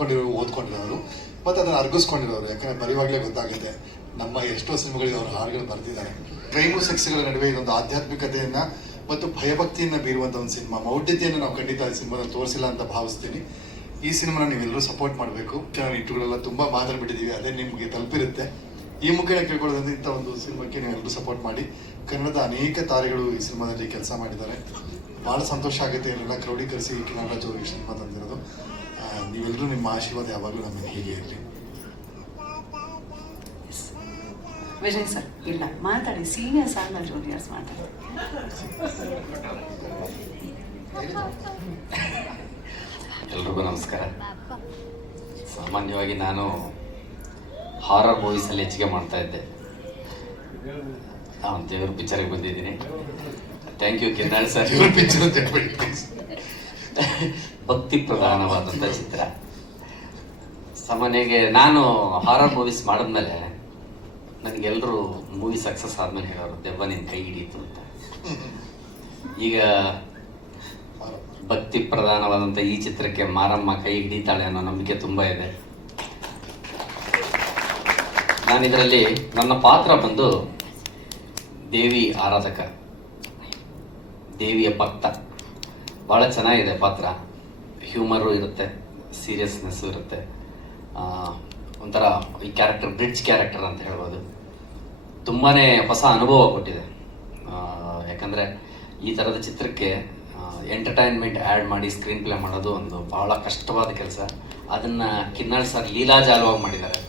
ನೋಡ್ಕೊಂಡಿರೋರು ಓದ್ಕೊಂಡಿರೋರು, ಮತ್ತು ಅದನ್ನು ಅರ್ಗಿಸ್ಕೊಂಡಿರೋರು, ಯಾಕಂದ್ರೆ ಬರೆಯುವಾಗಲೇ ಗೊತ್ತಾಗುತ್ತೆ ನಮ್ಮ ಎಷ್ಟೋ ಸಿನಿಮಾಗಳಿಗೆ ಅವರು ಹಾಡುಗಳು ಬರೆದಿದ್ದಾರೆ. ಕ್ರೈಮು ಸೆಕ್ಸ್ಗಳ ನಡುವೆ ಇದೊಂದು ಆಧ್ಯಾತ್ಮಿಕತೆಯನ್ನು ಮತ್ತು ಭಯಭಕ್ತಿಯನ್ನು ಬೀರುವಂಥ ಒಂದು ಸಿನಿಮಾ. ಮೌಢ್ಯತೆಯನ್ನು ನಾವು ಖಂಡಿತ ಈ ತೋರಿಸಿಲ್ಲ ಅಂತ ಭಾವಿಸ್ತೀನಿ. ಈ ಸಿನಿಮಾನ ನೀವೆಲ್ಲರೂ ಸಪೋರ್ಟ್ ಮಾಡಬೇಕು. ಚೆನ್ನಾಗಿ ಇಟ್ಟುಗಳೆಲ್ಲ ತುಂಬ ಮಾತಾಡ್ಬಿಟ್ಟಿದ್ದೀವಿ ಅದೇ ನಿಮಗೆ ತಲುಪಿರುತ್ತೆ. ಈ ಮುಖೇನ ಕೇಳ್ಕೊಳ್ಳೋದಂದ್ರೆ ಇಂಥ ಒಂದು ಸಿನಿಮಾಕ್ಕೆ ನೀವೆಲ್ಲರೂ ಸಪೋರ್ಟ್ ಮಾಡಿ. ಕನ್ನಡದ ಅನೇಕ ತಾರೆಗಳು ಈ ಸಿನಿಮಾದಲ್ಲಿ ಕೆಲಸ ಮಾಡಿದ್ದಾರೆ. ಭಾಳ ಸಂತೋಷ ಆಗುತ್ತೆ ಇವರೆಲ್ಲ ಕ್ರೌಡೀಕರಿಸಿ ಕಿರಣರಾಜ್ ಅವರು ಈ ಸಿನಿಮಾ ತಂದಿರೋದು. ನೀವೆಲ್ಲರೂ ನಿಮ್ಮ ಆಶೀರ್ವಾದ ಯಾವಾಗಲೂ ನಮ್ಮ ಹೀಗೆ ಇರಲಿ. ವಿಜಯ್ ಸರ್ ಇಲ್ಲ ಮಾತಾಡಿ ಸೀನಿಯರ್ಸ್ ಆದ್ಮೇಲೆ ಜೂನಿಯರ್ಸ್ ಮಾತಾಡಿ. ಎಲ್ರಿಗೂ ನಮಸ್ಕಾರ. ಸಾಮಾನ್ಯವಾಗಿ ನಾನು ಹಾರರ್ ಮೂವೀಸಲ್ಲಿ ಹೆಚ್ಚಿಗೆ ಮಾಡ್ತಾ ಇದ್ದೆ. ನಾನು ದೇವ್ರ ಪಿಕ್ಚರಿಗೆ ಬಂದಿದ್ದೀನಿ. ಥ್ಯಾಂಕ್ ಯು ಕಿನ್ನಾಳ್ ಸರ್ ಇವ್ರ ಪಿಕ್ಚರ್ ಅಂತ. ಭಕ್ತಿ ಪ್ರಧಾನವಾದಂಥ ಚಿತ್ರ. ಸಾಮಾನ್ಯಗೆ ನಾನು ಹಾರರ್ ಮೂವೀಸ್ ಮಾಡಿದ್ಮೇಲೆ ನನಗೆಲ್ಲರೂ ಮೂವಿ ಸಕ್ಸಸ್ ಆದ್ಮೇಲೆ ಹೇಳೋರು ದೆವ್ವ ನಿನ್ನ ಕೈ ಹಿಡೀತು ಅಂತ. ಈಗ ಭಕ್ತಿ ಪ್ರಧಾನವಾದಂಥ ಈ ಚಿತ್ರಕ್ಕೆ ಮಾರಮ್ಮ ಕೈ ಹಿಡಿತಾಳೆ ಅನ್ನೋ ನಂಬಿಕೆ ತುಂಬ ಇದೆ. ನಾನು ಇದರಲ್ಲಿ ನನ್ನ ಪಾತ್ರ ಬಂದು ದೇವಿ ಆರಾಧಕ. ದೇವಿಯ ಭಕ್ತ. ಭಾಳ ಚೆನ್ನಾಗಿದೆ ಪಾತ್ರ. ಹ್ಯೂಮರು ಇರುತ್ತೆ ಸೀರಿಯಸ್ನೆಸ್ಸು ಇರುತ್ತೆ. ಒಂಥರ ಈ ಕ್ಯಾರೆಕ್ಟರ್ ಬ್ರಿಡ್ಜ್ ಕ್ಯಾರೆಕ್ಟರ್ ಅಂತ ಹೇಳ್ಬೋದು. ತುಂಬಾ ಹೊಸ ಅನುಭವ ಕೊಟ್ಟಿದೆ. ಯಾಕಂದರೆ ಈ ಥರದ ಚಿತ್ರಕ್ಕೆ ಎಂಟರ್ಟೈನ್ಮೆಂಟ್ ಆ್ಯಡ್ ಮಾಡಿ ಸ್ಕ್ರೀನ್ ಪ್ಲೇ ಮಾಡೋದು ಒಂದು ಭಾಳ ಕಷ್ಟವಾದ ಕೆಲಸ. ಅದನ್ನು ಕಿನ್ನಾಳ್ ಸರ್ ಲೀಲಾಜಾಲವಾಗಿ ಮಾಡಿದ್ದಾರೆ.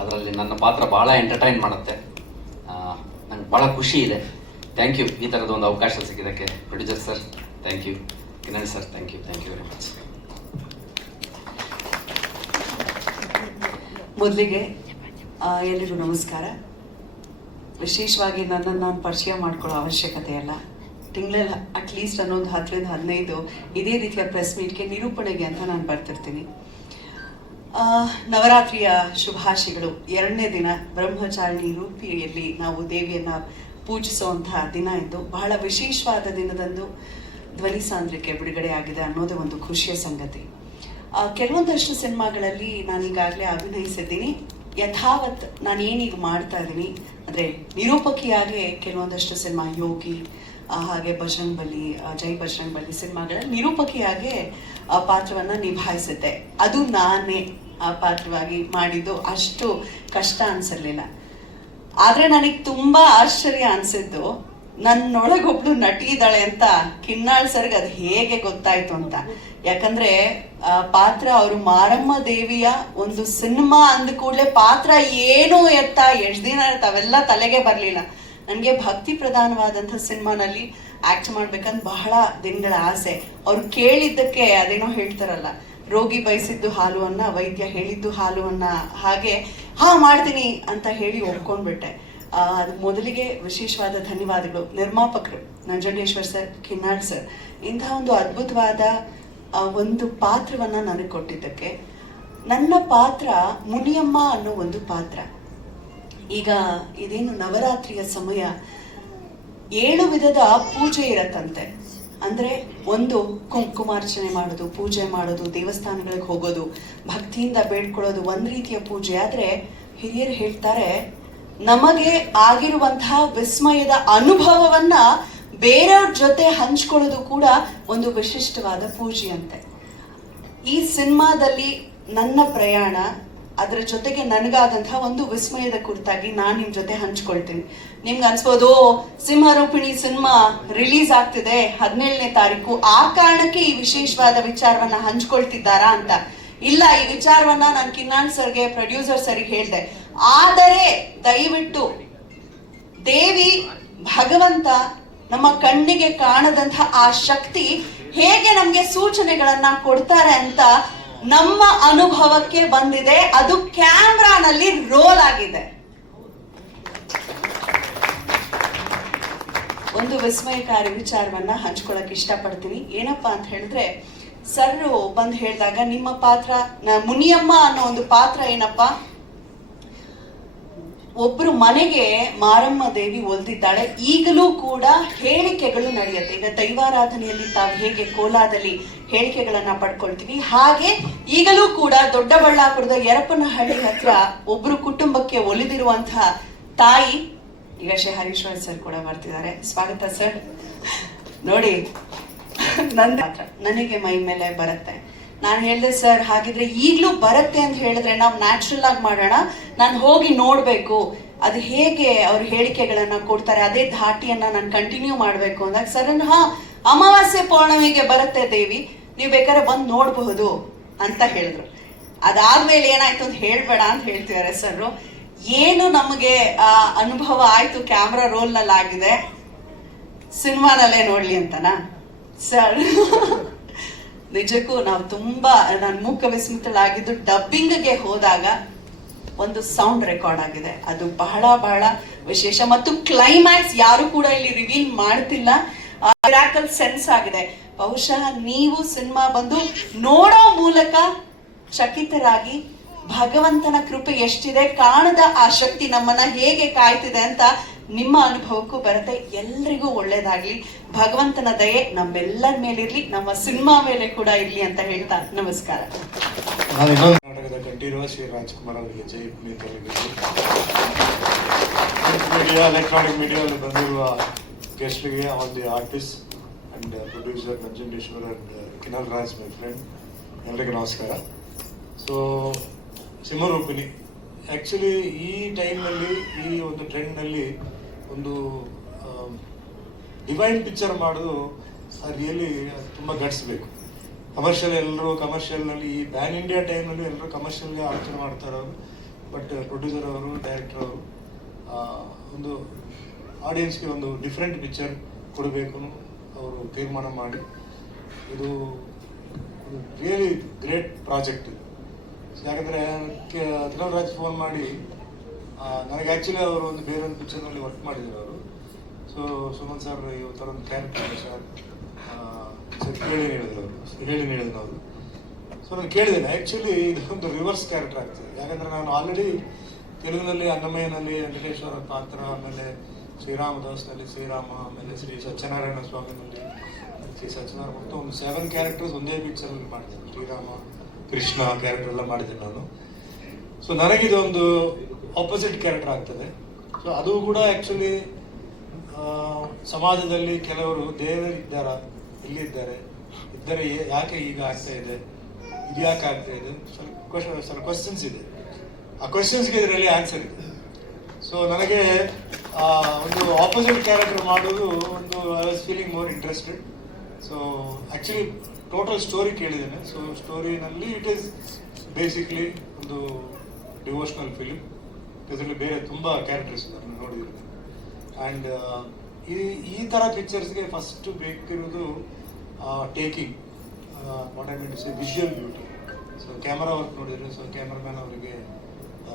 ಅದರಲ್ಲಿ ನನ್ನ ಪಾತ್ರ ಭಾಳ ಎಂಟರ್ಟೈನ್ ಮಾಡುತ್ತೆ. ನಂಗೆ ಭಾಳ ಖುಷಿ ಇದೆ. ಥ್ಯಾಂಕ್ ಯು ಈ ಥರದ ಒಂದು ಅವಕಾಶ ಸಿಕ್ಕಿದ್ದಕ್ಕೆ producer sir thank you Kinnal sir thank you thank you very much ಮೊದಲಿಗೆ ಎಲ್ಲರಿಗೂ ನಮಸ್ಕಾರ. ವಿಶೇಷವಾಗಿ ನನ್ನನ್ನು ನಾನು ಪರಿಚಯ ಮಾಡ್ಕೊಳ್ಳೋ ಅವಶ್ಯಕತೆ ಇಲ್ಲ ತಿಂಗಳಲ್ಲಿ ಅಟ್ಲೀಸ್ಟ್ ಅನ್ನೊಂದು ಹತ್ತರಿಂದ ಹದಿನೈದು ಇದೇ ರೀತಿಯ ಪ್ರೆಸ್ ಮೀಟ್ಗೆ ನಿರೂಪಣೆಗೆ ಅಂತ ನಾನು ಬರ್ತಿರ್ತೀನಿ. ನವರಾತ್ರಿಯ ಶುಭಾಶಯಗಳು. ಎರಡನೇ ದಿನ ಬ್ರಹ್ಮಚಾರಿಣಿ ರೂಪಿಯಲ್ಲಿ ನಾವು ದೇವಿಯನ್ನು ಪೂಜಿಸುವಂತಹ ದಿನ ಇದ್ದು ಬಹಳ ವಿಶೇಷವಾದ ದಿನದಂದು ಧ್ವನಿ ಸಾಂದ್ರಿಕೆ ಬಿಡುಗಡೆ ಆಗಿದೆ ಅನ್ನೋದೇ ಒಂದು ಖುಷಿಯ ಸಂಗತಿ. ಕೆಲವೊಂದಷ್ಟು ಸಿನಿಮಾಗಳಲ್ಲಿ ನಾನು ಈಗಾಗಲೇ ಅಭಿನಯಿಸಿದ್ದೀನಿ. ಯಥಾವತ್ ನಾನು ಏನೀಗ ಮಾಡ್ತಾ ಇದ್ದೀನಿ, ಅಂದರೆ ನಿರೂಪಕಿಯಾಗೆ ಕೆಲವೊಂದಷ್ಟು ಸಿನಿಮಾ, ಯೋಗಿ ಹಾಗೆ ಬಜರಂಗ್ ಬಲಿ ಜೈ ಬಜರಂಗ್ ಬಲಿ ಸಿನಿಮಾಗಳಲ್ಲಿ ನಿರೂಪಕಿಯಾಗೆ, ಆ ನಿಭಾಯಿಸುತ್ತೆ ಅದು ನಾನೇ, ಆ, ಪಾತ್ರವಾಗಿ ಮಾಡಿದ್ದು. ಅಷ್ಟು ಕಷ್ಟ ಅನ್ಸಿರ್ಲಿಲ್ಲ. ಆದರೆ ನನಗೆ ತುಂಬ ಆಶ್ಚರ್ಯ ಅನ್ಸಿದ್ದು ನನ್ನೊಳಗೊಬ್ಳು ನಟಿ ಇದ್ದಾಳೆ ಅಂತ ಕಿನ್ನಾಳ್ ಸರ್ಗೆ ಅದು ಹೇಗೆ ಗೊತ್ತಾಯ್ತು ಅಂತ. ಯಾಕಂದ್ರೆ ಪಾತ್ರ ಅವರು ಮಾರಮ್ಮ ದೇವಿಯ ಒಂದು ಸಿನಿಮಾ ಅಂದ ಕೂಡಲೇ ಪಾತ್ರ ಏನು ಎತ್ತ ಎಷ್ಟು ದಿನ ಇರುತ್ತೆ ಅವೆಲ್ಲ ತಲೆಗೆ ಬರಲಿಲ್ಲ. ನನಗೆ ಭಕ್ತಿ ಪ್ರಧಾನವಾದಂಥ ಸಿನಿಮಾನಲ್ಲಿ ಆಕ್ಟ್ ಮಾಡ್ಬೇಕಂತ ಬಹಳ ದಿನಗಳ ಆಸೆ. ಅವ್ರು ಕೇಳಿದ್ದಕ್ಕೆ ಅದೇನೋ ಹೇಳ್ತಾರಲ್ಲ, ರೋಗಿ ಬಯಸಿದ್ದು ಹಾಲು ಅನ್ನ ವೈದ್ಯ ಹೇಳಿದ್ದು ಹಾಲು ಅನ್ನ ಹಾಗೆ, ಹಾ, ಮಾಡ್ತೀನಿ ಅಂತ ಹೇಳಿ ಒಪ್ಕೊಂಡ್ಬಿಟ್ಟೆ. ಮೊದಲಿಗೆ ವಿಶೇಷವಾದ ಧನ್ಯವಾದಗಳು. ನಿರ್ಮಾಪಕರು, ನಂಜುಂಡೇಶ್ವರ್ ಸರ್, ಕಿನ್ನಾಳ್ ಸರ್ ಇಂತಹ ಒಂದು ಅದ್ಭುತವಾದ ಒಂದು ಪಾತ್ರವನ್ನ ನನಗೆ ಕೊಟ್ಟಿದ್ದಕ್ಕೆ. ನನ್ನ ಪಾತ್ರ ಮುನಿಯಮ್ಮ ಅನ್ನೋ ಒಂದು ಪಾತ್ರ. ಈಗ ಇದೇನು ನವರಾತ್ರಿಯ ಸಮಯ. ಏಳು ವಿಧದ ಪೂಜೆ ಇರತ್ತಂತೆ. ಅಂದ್ರೆ ಒಂದು ಕುಂಕುಮಾರ್ಚನೆ ಮಾಡೋದು, ಪೂಜೆ ಮಾಡೋದು, ದೇವಸ್ಥಾನಗಳಿಗೆ ಹೋಗೋದು, ಭಕ್ತಿಯಿಂದ ಬೇಡ್ಕೊಳ್ಳೋದು ಒಂದ್ ರೀತಿಯ ಪೂಜೆ. ಆದ್ರೆ ಹಿರಿಯರು ಹೇಳ್ತಾರೆ ನಮಗೆ ಆಗಿರುವಂತಹ ವಿಸ್ಮಯದ ಅನುಭವವನ್ನ ಬೇರೆಯವ್ರ ಜೊತೆ ಹಂಚ್ಕೊಳ್ಳೋದು ಕೂಡ ಒಂದು ವಿಶಿಷ್ಟವಾದ ಪೂಜೆ ಅಂತೆ ಈ ಸಿನಿಮಾದಲ್ಲಿ ನನ್ನ ಪ್ರಯಾಣ ಅದರ ಜೊತೆಗೆ ನನಗಾದಂತಹ ಒಂದು ವಿಸ್ಮಯದ ಕುರಿತಾಗಿ ನಾನು ನಿಮ್ ಜೊತೆ ಹಂಚ್ಕೊಳ್ತೀನಿ. ನಿಮ್ಗೆ ಅನ್ಸ್ಬೋದು "ಓ, ಸಿಂಹರೂಪಿಣಿ ಸಿನಿಮಾ ರಿಲೀಸ್ ಆಗ್ತಿದೆ ಹದಿನೇಳನೇ ತಾರೀಕು. ಆ ಕಾರಣಕ್ಕೆ ಈ ವಿಶೇಷವಾದ ವಿಚಾರವನ್ನ ಹಂಚ್ಕೊಳ್ತಿದ್ದಾರಾ ಅಂತ. ಇಲ್ಲ, ಈ ವಿಚಾರವನ್ನ ನಾನು ಕಿನ್ನಾಣ್ ಸರ್ಗೆ ಪ್ರೊಡ್ಯೂಸರ್ ಸರ್ಗೆ ಹೇಳ್ದೆ. ಆದರೆ, ದಯವಿಟ್ಟು, ದೇವಿ, ಭಗವಂತ ನಮ್ಮ ಕಣ್ಣಿಗೆ ಕಾಣದಂತ ಆ ಶಕ್ತಿ ಹೇಗೆ ನಮ್ಗೆ ಸೂಚನೆಗಳನ್ನ ಕೊಡ್ತಾರೆ ಅಂತ ನಮ್ಮ ಅನುಭವಕ್ಕೆ ಬಂದಿದೆ. ಅದು ಕ್ಯಾಮ್ರಾನಲ್ಲಿ ರೋಲ್ ಆಗಿದೆ. ಒಂದು ವಿಸ್ಮಯಕಾರಿ ವಿಚಾರವನ್ನ ಹಂಚ್ಕೊಳಕ್ ಇಷ್ಟಪಡ್ತೀನಿ. ಏನಪ್ಪಾ ಅಂತ ಹೇಳಿದ್ರೆ ಸರ್ ಬಂದು ಹೇಳಿದಾಗ, ನಿಮ್ಮ ಪಾತ್ರ ಮುನಿಯಮ್ಮ ಅನ್ನೋ ಒಂದು ಪಾತ್ರ ಏನಪ್ಪ? ಒಬ್ರು ಮನೆಗೆ ಮಾರಮ್ಮ ದೇವಿ ಒಲ್ದಿದ್ದಾಳೆ, ಈಗಲೂ ಕೂಡ ಹೇಳಿಕೆಗಳು ನಡೆಯುತ್ತೆ. ಈಗ ದೈವಾರಾಧನೆಯಲ್ಲಿ ತಾವು ಹೇಗೆ ಕೋಲಾದಲ್ಲಿ ಹೇಳಿಕೆಗಳನ್ನ ಪಡ್ಕೊಳ್ತೀವಿ, ಹಾಗೆ ಈಗಲೂ ಕೂಡ ದೊಡ್ಡಬಳ್ಳಾಪುರದ ಯರಪನಹಳ್ಳಿ ಹತ್ರ ಒಬ್ರು ಕುಟುಂಬಕ್ಕೆ ಒಲಿದಿರುವಂತಹ ತಾಯಿ, ಈಗ ಶ್ರೀ ಹರೀಶ್ವರ್ ಸರ್ ಕೂಡ ಬರ್ತಿದ್ದಾರೆ ಸ್ವಾಗತ ಸರ್. ನೋಡಿ ಮಾತ್ರ. ನನಗೆ ಮೈ ಮೇಲೆ ಬರುತ್ತೆ. ನಾನು ಹೇಳಿದೆ, ಸರ್, ಹಾಗಿದ್ರೆ ಈಗಲೂ ಬರುತ್ತೆ ಅಂತ ಹೇಳಿದ್ರೆ ನಾವು ನ್ಯಾಚುರಲ್ ಆಗಿ ಮಾಡೋಣ. ನಾನು ಹೋಗಿ ನೋಡಬೇಕು. ಅದು ಹೇಗೆ ಅವ್ರ ಹೇಳಿಕೆಗಳನ್ನ ಕೊಡ್ತಾರೆ, ಅದೇ ಧಾಟಿಯನ್ನ ನಾನು ಕಂಟಿನ್ಯೂ ಮಾಡಬೇಕು. ಅಂದಾಗ, ಸರ್ ಹಾ, ಅಮಾವಾಸ್ಯೆ ಪೌರ್ಣಮಿಗೆ ಬರುತ್ತೆ ದೇವಿ. ನೀವು ಬೇಕಾದ್ರೆ ಬಂದು ನೋಡಬಹುದು. ಅಂತ ಹೇಳಿದ್ರು. ಅದಾದ್ಮೇಲೆ ಏನಾಯ್ತು ಅಂತ ಹೇಳ್ಬೇಡ ಅಂತ ಹೇಳ್ತಿದ್ದಾರೆ ಸರ್ ಏನು ನಮಗೆ ಅನುಭವ ಆಯ್ತು, ಕ್ಯಾಮ್ರಾ ರೋಲ್ನಲ್ಲಿ ಆಗಿದೆ ಸಿನಿಮಾನಲ್ಲೇ ನೋಡ್ಲಿ ಅಂತನಾ? ಸರ್. ನಿಜಕ್ಕೂ ನಾವು ತುಂಬಾ, ನಾನು ಮೂಕ ವಿಸ್ಮಿತಳಾಗಿದ್ದು ಡಬ್ಬಿಂಗ್ಗೆ ಹೋದಾಗ ಒಂದು ಸೌಂಡ್ ರೆಕಾರ್ಡ್ ಆಗಿದೆ. ಅದು ಬಹಳ ಬಹಳ ವಿಶೇಷ ಮತ್ತು ಕ್ಲೈಮ್ಯಾಕ್ಸ್ ಯಾರು ಕೂಡ ಇಲ್ಲಿ ರಿವೀಲ್ ಮಾಡ್ತಿಲ್ಲ. ಸೆನ್ಸ್ ಆಗಿದೆ. ಬಹುಶಃ ನೀವು ಸಿನಿಮಾ ಬಂದು ನೋಡೋ ಮೂಲಕ ಚಕಿತರಾಗಿ ಭಗವಂತನ ಕೃಪೆ ಎಷ್ಟಿದೆ, ಕಾಣದ ಆ ಶಕ್ತಿ ನಮ್ಮನ್ನ ಹೇಗೆ ಕಾಯ್ತಿದೆ ಅಂತ ನಿಮ್ಮ ಅನುಭವಕ್ಕೂ ಬರುತ್ತೆ, ಎಲ್ರಿಗೂ ಒಳ್ಳೇದಾಗ್ಲಿ. ಭಗವಂತನ ದಯೆ ನಮ್ಮೆಲ್ಲರ ಮೇಲಿರ್ಲಿ, ನಮ್ಮ ಸಿನಿಮಾ ಮೇಲೆ ಕೂಡ ಇರ್ಲಿ ಅಂತ ಹೇಳ್ತಾ ನಮಸ್ಕಾರ. ಕರ್ನಾಟಕದ ಕಂಠೀರವ ಶ್ರೀ ರಾಜ್ಕುಮಾರ್ ಅವರಿಗೆ ಜೈ ಪುನೀತ್ ಮೀಡಿಯಾ ಎಲೆಕ್ಟ್ರಾನಿಕ್ ಮೀಡಿಯಾದಲ್ಲಿ ಬಂದಿರುವ ಗೆಸ್ಟ್ಗೆ all the artist and producer Nanjundeshwar and Kinnal Raj my friend ಎಲ್ಲರಿಗೂ ನಮಸ್ಕಾರ. ಸೊ ಸಿಂಹರೂಪಿಣಿ ಆ್ಯಕ್ಚುಲಿ ಈ ಟೈಮ್ನಲ್ಲಿ ಈ ಒಂದು ಟ್ರೆಂಡ್ನಲ್ಲಿ ಒಂದು ಡಿವೈನ್ ಪಿಕ್ಚರ್ ಮಾಡೋದು ರಿಯಲಿ ತುಂಬ ಗಟ್ಸ್ಬೇಕು ಕಮರ್ಷಿಯಲ್ ಎಲ್ಲರೂ ಕಮರ್ಷಿಯಲ್ನಲ್ಲಿ ಈ ಬ್ಯಾನ್ ಇಂಡಿಯಾ ಟೈಮಲ್ಲಿ ಎಲ್ಲರೂ ಕಮರ್ಷಿಯಲ್ಗೆ ಆಲೋಚನೆ ಮಾಡ್ತಾರೆ ಅವರು ಬಟ್ ಪ್ರೊಡ್ಯೂಸರ್ ಅವರು ಡೈರೆಕ್ಟರ್ ಅವರು ಒಂದು ಆಡಿಯನ್ಸ್ಗೆ ಒಂದು ಡಿಫ್ರೆಂಟ್ ಪಿಕ್ಚರ್ ಕೊಡಬೇಕು ಅವರು ತೀರ್ಮಾನ ಮಾಡಿ. ಇದು ರಿಯಲಿ ಗ್ರೇಟ್ ಪ್ರಾಜೆಕ್ಟ್ ಇದು ಯಾಕಂದರೆ ಅದಕ್ಕೆ ರಾಜ್ ಫೋನ್ ಮಾಡಿ ನನಗೆ ಆ್ಯಕ್ಚುಲಿ ಅವರು ಒಂದು ಬೇರೆ ಒಂದು ಪಿಕ್ಚರ್ನಲ್ಲಿ ವರ್ಕ್ ಮಾಡಿದ್ರು ಅವರು. ಸೊ ಸುಮನ್ ಸರ್ ಥರ ಒಂದು ಕ್ಯಾರೆಕ್ಟರ್ ಸರ್ ಸರ್ ಕೇಳಿ ಹೇಳಿದ್ರು ಅವರು. ಹೇಳಿ ಹೇಳಿದ್ರು ಅವರು. ಸೊ ನಾನು ಕೇಳಿದ್ದೇನೆ ಆ್ಯಕ್ಚುಲಿ ಇದು ಒಂದು ರಿವರ್ಸ್ ಕ್ಯಾರೆಕ್ಟರ್ ಆಗ್ತದೆ. ಯಾಕಂದರೆ ನಾನು ಆಲ್ರೆಡಿ ತೆಲುಗಿನಲ್ಲಿ ಅನ್ನಮಯ್ಯನಲ್ಲಿ ವೆಂಕಟೇಶ್ವರ ಪಾತ್ರ, ಆಮೇಲೆ ಶ್ರೀರಾಮದಾಸ್ನಲ್ಲಿ ಶ್ರೀರಾಮ, ಆಮೇಲೆ ಶ್ರೀ ಸತ್ಯನಾರಾಯಣ ಸ್ವಾಮಿನಲ್ಲಿ ಶ್ರೀ ಸತ್ಯನಾರಾಯಣ ಮತ್ತು ಒಂದು ಸೆವೆನ್ ಕ್ಯಾರೆಕ್ಟರ್ಸ್ ಒಂದೇ ಪಿಕ್ಚರಲ್ಲಿ ಮಾಡಿದ್ದೇನೆ ಶ್ರೀರಾಮ, ಕೃಷ್ಣ ಕ್ಯಾರೆಕ್ಟರ್ ಎಲ್ಲ ಮಾಡಿದ್ದೇನೆ ನಾನು. ಸೊ ನನಗಿದೊಂದು ಆಪೋಸಿಟ್ ಕ್ಯಾರೆಕ್ಟರ್ ಆಗ್ತದೆ. ಸೊ ಅದು ಕೂಡ ಆ್ಯಕ್ಚುಲಿ ಸಮಾಜದಲ್ಲಿ ಕೆಲವರು ದೇವರಿದ್ದಾರ, ಇಲ್ಲಿದ್ದಾರೆ, ಇದ್ದರೆ ಯಾಕೆ ಈಗ ಆಗ್ತಾ ಇದೆ, ಇದು ಯಾಕೆ ಆಗ್ತಾ ಇದೆ? ಸ್ವಲ್ಪ ಸ್ವಲ್ಪ ಕ್ವಶನ್ಸ್ ಇದೆ. ಆ ಕ್ವಶನ್ಸ್ಗೆ ಇದರಲ್ಲಿ ಆನ್ಸರ್ ಇದೆ. ಸೊ ನನಗೆ ಒಂದು ಆಪೋಸಿಟ್ ಕ್ಯಾರೆಕ್ಟರ್ ಮಾಡೋದು ಒಂದು I was feeling more interested so actually total story ಕೇಳಿದ್ದೇನೆ. ಸೊ ಸ್ಟೋರಿನಲ್ಲಿ ಇಟ್ ಈಸ್ ಬೇಸಿಕ್ಲಿ ಒಂದು ಡಿವೋಷನಲ್ ಫಿಲಿಮ್ ಇದರಲ್ಲಿ ಬೇರೆ ತುಂಬ ಕ್ಯಾರೆಕ್ಟರ್ಸ್ ಇದ್ದಾರೆ ನೋಡಿದ್ದೀನಿ. ಆ್ಯಂಡ್ ಈ ಈ ಥರ ಪಿಕ್ಚರ್ಸ್ಗೆ first ಬೇಕಿರೋದು taking what I mean visual beauty so camera work ನೋಡಿದರೆ ಸೊ ಕ್ಯಾಮ್ರಾಮ್ಯಾನ್ ಅವರಿಗೆ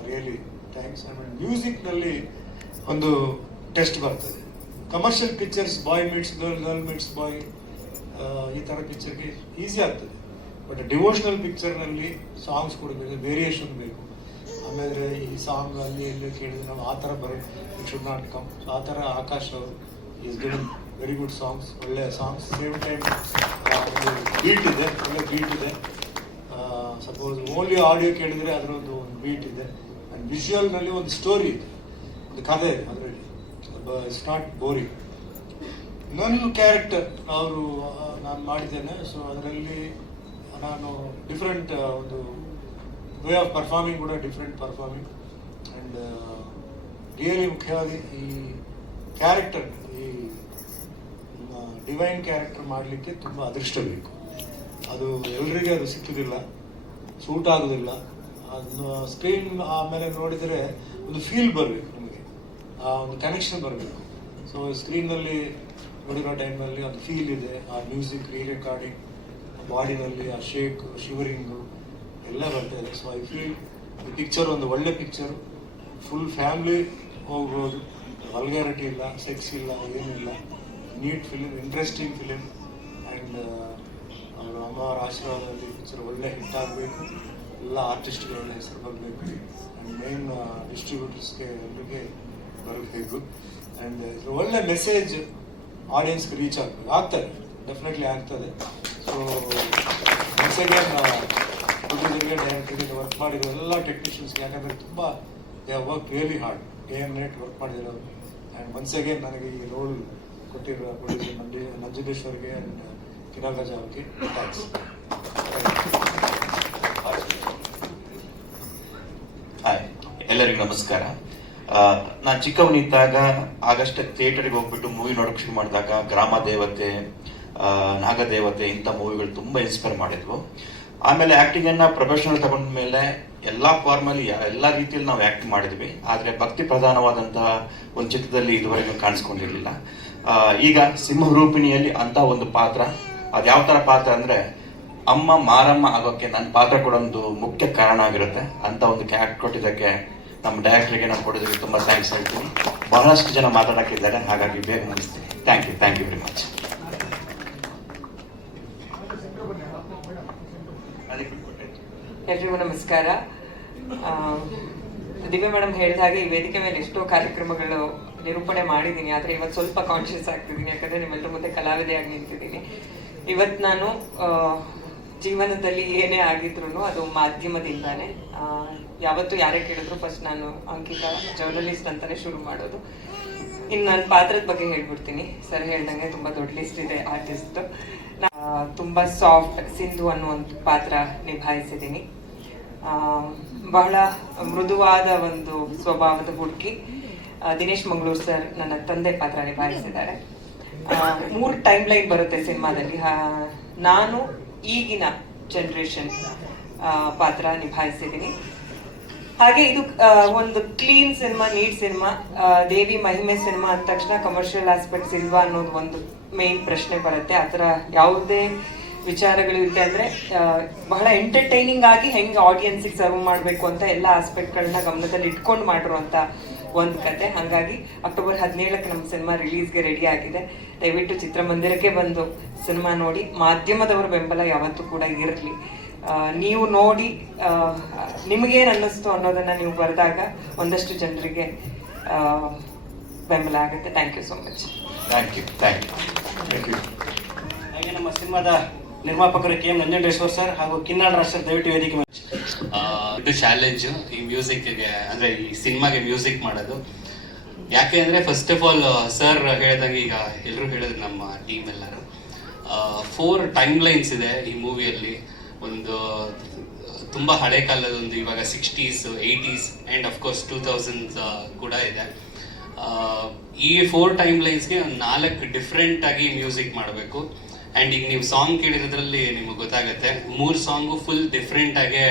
ರಿಯಲಿ ಥ್ಯಾಂಕ್ಸ್ ಆ್ಯಂಡ್ ಮ್ಯೂಸಿಕ್ನಲ್ಲಿ ಒಂದು ಟೆಸ್ಟ್ ಬರ್ತದೆ. Commercial pictures boy meets girl girl meets boy ಈ ಥರ ಪಿಕ್ಚರ್ಗೆ ಈಸಿ ಆಗ್ತದೆ. ಬಟ್ ಡಿವೋಷನಲ್ ಪಿಕ್ಚರ್ನಲ್ಲಿ ಸಾಂಗ್ಸ್ ಕೊಡಬೇಕು ವೇರಿಯೇಷನ್ ಬೇಕು. ಆಮೇಲೆ ಈ ಸಾಂಗ್ ಅಲ್ಲಿ ಎಲ್ಲಿ ಕೇಳಿದ್ರೆ ನಾವು ಆ ಥರ ಬರೋ it should not come so ಆ ಥರ ಆಕಾಶ್ ಅವರು is giving very good songs ಒಳ್ಳೆ ಸಾಂಗ್ಸ್ ಸೇಮ್ ಟೈಮ್ ಬೀಟ್ ಇದೆ, ಒಳ್ಳೆ ಬೀಟ್ ಇದೆ. ಸಪೋಸ್ ಓನ್ಲಿ ಆಡಿಯೋ ಕೇಳಿದರೆ ಅದರೊಂದು ಒಂದು ಬೀಟ್ ಇದೆ. ಆ್ಯಂಡ್ ವಿಷುವಲ್ನಲ್ಲಿ ಒಂದು ಸ್ಟೋರಿ ಇದೆ, ಒಂದು ಕಥೆ ಇದೆ ಅದರಲ್ಲಿ. ಇಟ್ಸ್ ನಾಟ್ ಬೋರಿಂಗ್ ನನ್ನ ಕ್ಯಾರೆಕ್ಟರ್ ಅವರು ನಾನು ಮಾಡಿದ್ದೇನೆ ಸೊ ಅದರಲ್ಲಿ ನಾನು ಡಿಫ್ರೆಂಟ್ ಒಂದು ವೇ ಆಫ್ ಪರ್ಫಾರ್ಮಿಂಗ್ ಕೂಡ ಡಿಫ್ರೆಂಟ್ ಪರ್ಫಾರ್ಮಿಂಗ್ ಆ್ಯಂಡ್ ರಿಯಲಿ ಮುಖ್ಯವಾಗಿ ಈ ಕ್ಯಾರೆಕ್ಟರ್ ಈ ಡಿವೈನ್ ಕ್ಯಾರೆಕ್ಟರ್ ಮಾಡಲಿಕ್ಕೆ ತುಂಬ ಅದೃಷ್ಟ ಬೇಕು. ಅದು ಎಲ್ರಿಗೆ ಅದು ಸಿಕ್ಕುದಿಲ್ಲ, ಸೂಟ್ ಆಗೋದಿಲ್ಲ. ಅದನ್ನು ಸ್ಕ್ರೀನ್ ಆಮೇಲೆ ನೋಡಿದರೆ ಒಂದು ಫೀಲ್ ಬರಬೇಕು ನಮಗೆ. ಆ ಒಂದು ಕನೆಕ್ಷನ್ ಬರಬೇಕು. ಸೊ ಸ್ಕ್ರೀನ್ನಲ್ಲಿ ನೋಡಿರೋ ಟೈಮಲ್ಲಿ ಒಂದು ಫೀಲ್ ಇದೆ. ಆ ಮ್ಯೂಸಿಕ್ ರೀ ರೆಕಾರ್ಡಿಂಗ್ ಬಾಡಿನಲ್ಲಿ ಆ ಶೇಕ್ ಶಿವರಿಂಗು ಎಲ್ಲ ಬರ್ತಾ ಇದೆ ಸೊ ಐ ಫೀಲ್ ಈ ಪಿಕ್ಚರ್ ಒಂದು ಒಳ್ಳೆ ಪಿಕ್ಚರ್ ಫುಲ್ ಫ್ಯಾಮ್ಲಿ ಹೋಗ್ಬೋದು. ವಲ್ಗಾರಿಟಿ ಇಲ್ಲ ಸೆಕ್ಸ್ ಇಲ್ಲ ಏನಿಲ್ಲ. Neat film interesting film and ಅವರು ಅಮ್ಮವರ ಆಶೀರ್ವಾದದಲ್ಲಿ ಪಿಕ್ಚರ್ ಒಳ್ಳೆ ಹಿಟ್ ಆಗಬೇಕು. ಎಲ್ಲ ಆರ್ಟಿಸ್ಟ್ಗಳ ಹೆಸರು ಬರಬೇಕು. ಆ್ಯಂಡ್ ಮೇನ್ ಡಿಸ್ಟ್ರಿಬ್ಯೂಟರ್ಸ್ಗೆ ಎಲ್ರಿಗೆ ಬರಬೇಕು. ಆ್ಯಂಡ್ ಒಳ್ಳೆ ಮೆಸೇಜ್ ಆಡಿಯನ್ಸ್ಗೆ ರೀಚ್ ಆಗಬೇಕು. ಆಗ್ತದೆ. ಡೆಫಿನೆಟ್ಲಿ ಆಗ್ತದೆ. ಸೊ ಒನ್ಸ್ ಅಗೇನ್ ಪ್ರೊಡ್ಯೂಸರ್ಗೆ ಡೈರೆಕ್ಟರ್ಗೆ ವರ್ಕ್ ಮಾಡಿರೋ ಎಲ್ಲ ಟೆಕ್ನಿಷಿಯನ್ಸ್ಗೆ ಯಾಕಂದರೆ ತುಂಬ they work really hard day and night work ಮಾಡಿದ್ರು ಆ್ಯಂಡ್ ಒನ್ಸ್ ಅಗೇನ್ ನನಗೆ ಈ ರೋಲ್ ಕೊಟ್ಟಿರೋ ಪ್ರೊಡ್ಯೂಸರ್ ಮಂಡಿ, ನಂಜುಂಡೇಶ್ವರ್ಗೆ ಆ್ಯಂಡ್ ಕಿರಣ್ ರಾಜಾ ಅವ್ರಿಗೆ ಥ್ಯಾಂಕ್ಸ್ ಹಾಯ್ ಎಲ್ಲರಿಗೂ ನಮಸ್ಕಾರ. ನಾನು ಚಿಕ್ಕವನಿದ್ದಾಗ ಆಗಸ್ಟ್ ಥಿಯೇಟರ್ಗೆ ಹೋಗ್ಬಿಟ್ಟು ಮೂವಿ ನೋಡೋಕೆ ಶುರು ಮಾಡಿದಾಗ ಗ್ರಾಮ ದೇವತೆ ನಾಗದೇವತೆ ಇಂಥ ಮೂವಿಗಳು ತುಂಬ ಇನ್ಸ್ಪೈರ್ ಮಾಡಿದ್ವು. ಆಮೇಲೆ ಆ್ಯಕ್ಟಿಂಗನ್ನು ಪ್ರೊಫೆಷನಲ್ ತಗೊಂಡ ಮೇಲೆ ಎಲ್ಲ ಫಾರ್ಮಲ್ಲಿ ಎಲ್ಲ ರೀತಿಯಲ್ಲಿ ನಾವು ಆ್ಯಕ್ಟ್ ಮಾಡಿದ್ವಿ. ಆದರೆ ಭಕ್ತಿ ಪ್ರಧಾನವಾದಂತಹ ಒಂದು ಚಿತ್ರದಲ್ಲಿ ಇದುವರೆಗೂ ಕಾಣಿಸ್ಕೊಂಡಿರಲಿಲ್ಲ. ಈಗ ಈಗ ಸಿಂಹರೂಪಿಣಿಯಲ್ಲಿ ಅಂತ ಒಂದು ಪಾತ್ರ. ಅದು ಯಾವ ಥರ ಪಾತ್ರ ಅಂದರೆ, ಅಮ್ಮ ಮಾರಮ್ಮ ಆಗೋಕ್ಕೆ ನನ್ನ ಪಾತ್ರ ಕೂಡ ಒಂದು ಮುಖ್ಯ ಕಾರಣ ಆಗಿರುತ್ತೆ. ಅಂತ ಒಂದು ಕ್ಯಾಕ್ಟ್ ಕೊಟ್ಟಿದ್ದಕ್ಕೆ ನಮ್ಮ ಡೈರೆಕ್ಟರ್ಗೆ ನಾವು ಕೊಡೋದಕ್ಕೆ ತುಂಬ ಥ್ಯಾಂಕ್ಸ್ ಹೇಳ್ತೀನಿ. ಬಹಳಷ್ಟು ಜನ ಮಾತಾಡೋಕ್ಕಿದ್ದಾರೆ ಹಾಗಾಗಿ ಬೇಗ ಮುಗಿಸ್ತೀನಿ thank you thank you very much ಎಲ್ರಿಗೂ ನಮಸ್ಕಾರ. ದಿವ್ಯ ಮೇಡಮ್ ಹೇಳಿದ ಹಾಗೆ ಈ ವೇದಿಕೆ ಮೇಲೆ ಎಷ್ಟೋ ಕಾರ್ಯಕ್ರಮಗಳು ನಿರೂಪಣೆ ಮಾಡಿದ್ದೀನಿ. ಆದರೆ ಇವತ್ತು ಸ್ವಲ್ಪ ಕಾನ್ಶಿಯಸ್ ಆಗ್ತಿದ್ದೀನಿ. ಯಾಕಂದ್ರೆ ನಿಮ್ಮೆಲ್ಲರ ಮುಂದೆ ಕಲಾವಿದೆಯಾಗಿ ನಿಂತಿದ್ದೀನಿ. ಇವತ್ತು ನಾನು ಜೀವನದಲ್ಲಿ ಏನೇ ಆಗಿದ್ರು ಅದು ಮಾಧ್ಯಮದಿಂದಾನೆ. ಯಾವತ್ತು ಯಾರೇ ಕೇಳಿದ್ರು ಫಸ್ಟ್ ನಾನು ಅಂಕಿತಾ ಜರ್ನಲಿಸ್ಟ್ ಅಂತಲೇ ಶುರು ಮಾಡೋದು. ಇನ್ನು ನನ್ನ ಪಾತ್ರದ ಬಗ್ಗೆ ಹೇಳ್ಬಿಡ್ತೀನಿ. ಸರ್ ಹೇಳ್ದಂಗೆ ತುಂಬ ದೊಡ್ಡ ಲಿಸ್ಟ್ ಇದೆ ಆರ್ಟಿಸ್ಟ್ ತುಂಬ ಸಾಫ್ಟ್ ಸಿಂಧು ಅನ್ನುವಂಥ ಪಾತ್ರ ನಿಭಾಯಿಸಿದ್ದೀನಿ. ಬಹಳ ಮೃದುವಾದ ಒಂದು ಸ್ವಭಾವದ ಹುಡುಗಿ. ದಿನೇಶ್ ಮಂಗಳೂರು ಸರ್ ನನ್ನ ತಂದೆ ಪಾತ್ರ ನಿಭಾಯಿಸಿದ್ದಾರೆ. ಮೂರು ಟೈಮ್ ಲೈನ್ ಬರುತ್ತೆ ಸಿನಿಮಾದಲ್ಲಿ. ನಾನು ಈಗಿನ ಜನರೇಷನ್ ಪಾತ್ರ ನಿಭಾಯಿಸಿದ್ದೀನಿ. ಹಾಗೆ ಇದು ಒಂದು ಕ್ಲೀನ್ ಸಿನಿಮಾ ನೀಟ್ ಸಿನಿಮಾ ದೇವಿ ಮಹಿಮೆ ಸಿನಿಮಾ ಅಂದ ತಕ್ಷಣ ಕಮರ್ಷಿಯಲ್ ಆಸ್ಪೆಕ್ಟ್ಸ್ ಇಲ್ವಾ ಅನ್ನೋದು ಒಂದು ಮೇನ್ ಪ್ರಶ್ನೆ ಬರುತ್ತೆ. ಆ ಥರ ಯಾವುದೇ ವಿಚಾರಗಳು ಇದೆ ಅಂದರೆ ಬಹಳ ಎಂಟರ್ಟೈನಿಂಗ್ ಆಗಿ ಹೆಂಗೆ ಆಡಿಯನ್ಸಿಗೆ ಸರ್ವ್ ಮಾಡಬೇಕು ಅಂತ ಎಲ್ಲ ಆಸ್ಪೆಕ್ಟ್ಗಳನ್ನ ಗಮನದಲ್ಲಿ ಇಟ್ಕೊಂಡು ಮಾಡಿರುವಂತ ಒಂದು ಕತೆ. ಹಾಗಾಗಿ ಅಕ್ಟೋಬರ್ ಹದಿನೇಳಕ್ಕೆ ನಮ್ಮ ಸಿನಿಮಾ ರಿಲೀಸ್ಗೆ ರೆಡಿ ಆಗಿದೆ. ದಯವಿಟ್ಟು ಚಿತ್ರಮಂದಿರಕ್ಕೆ ಬಂದು ಸಿನಿಮಾ ನೋಡಿ. ಮಾಧ್ಯಮದವರ ಬೆಂಬಲ ಯಾವತ್ತೂ ಕೂಡ ಇರಲಿ. ನೀವು ನೋಡಿ ನಿಮಗೇನು ಅನ್ನಿಸ್ತು ಅನ್ನೋದನ್ನ ನೀವು ಬರೆದಾಗ ಒಂದಷ್ಟು ಜನರಿಗೆ ಬೆಂಬಲ ಆಗುತ್ತೆ. Thank you so much thank you thank you ಹಾಗೆ ನಮ್ಮ ಸಿನಿಮಾದ ನಿರ್ಮಾಪಕರು ಕೆ ಎಂ ನಂಜುಂಡೇಶ್ವರ್ ಸರ್ ಹಾಗೂ ಕಿನ್ನಾಳ ರಾಜ್ ಸರ್ ದಯವಿಟ್ಟು ವೇದಿಕೆ ಇದು ಚಾಲೆಂಜ್. ಈ ಮ್ಯೂಸಿಕ್ಗೆ ಅಂದ್ರೆ ಈ ಸಿನಿಮಾಗೆ ಮ್ಯೂಸಿಕ್ ಮಾಡೋದು. ಯಾಕೆ ಅಂದರೆ ಫಸ್ಟ್ ಆಫ್ ಆಲ್ ಸರ್ ಹೇಳ್ದಂಗೆ ಈಗ ಎಲ್ಲರೂ ಹೇಳಿದ್ರು ನಮ್ಮ ಟೀಮ್ ಎಲ್ಲರೂ. ಫೋರ್ ಟೈಮ್ ಲೈನ್ಸ್ ಇದೆ ಈ ಮೂವಿಯಲ್ಲಿ ಒಂದು, ತುಂಬ ಹಳೆ ಕಾಲದ ಒಂದು ಇವಾಗ sixties eighties and of course two thousands ಕೂಡ ಇದೆ. ಈ ಫೋರ್ ಟೈಮ್ ಲೈನ್ಸ್ಗೆ ಒಂದು ನಾಲ್ಕು ಡಿಫ್ರೆಂಟ್ ಆಗಿ ಮ್ಯೂಸಿಕ್ ಮಾಡಬೇಕು. ಆ್ಯಂಡ್ ಈಗ ನೀವು ಸಾಂಗ್ ಕೇಳಿರೋದ್ರಲ್ಲಿ ನಿಮಗೆ ಗೊತ್ತಾಗುತ್ತೆ, ಮೂರು ಸಾಂಗು ಫುಲ್ ಡಿಫ್ರೆಂಟ್ ಆಗೇ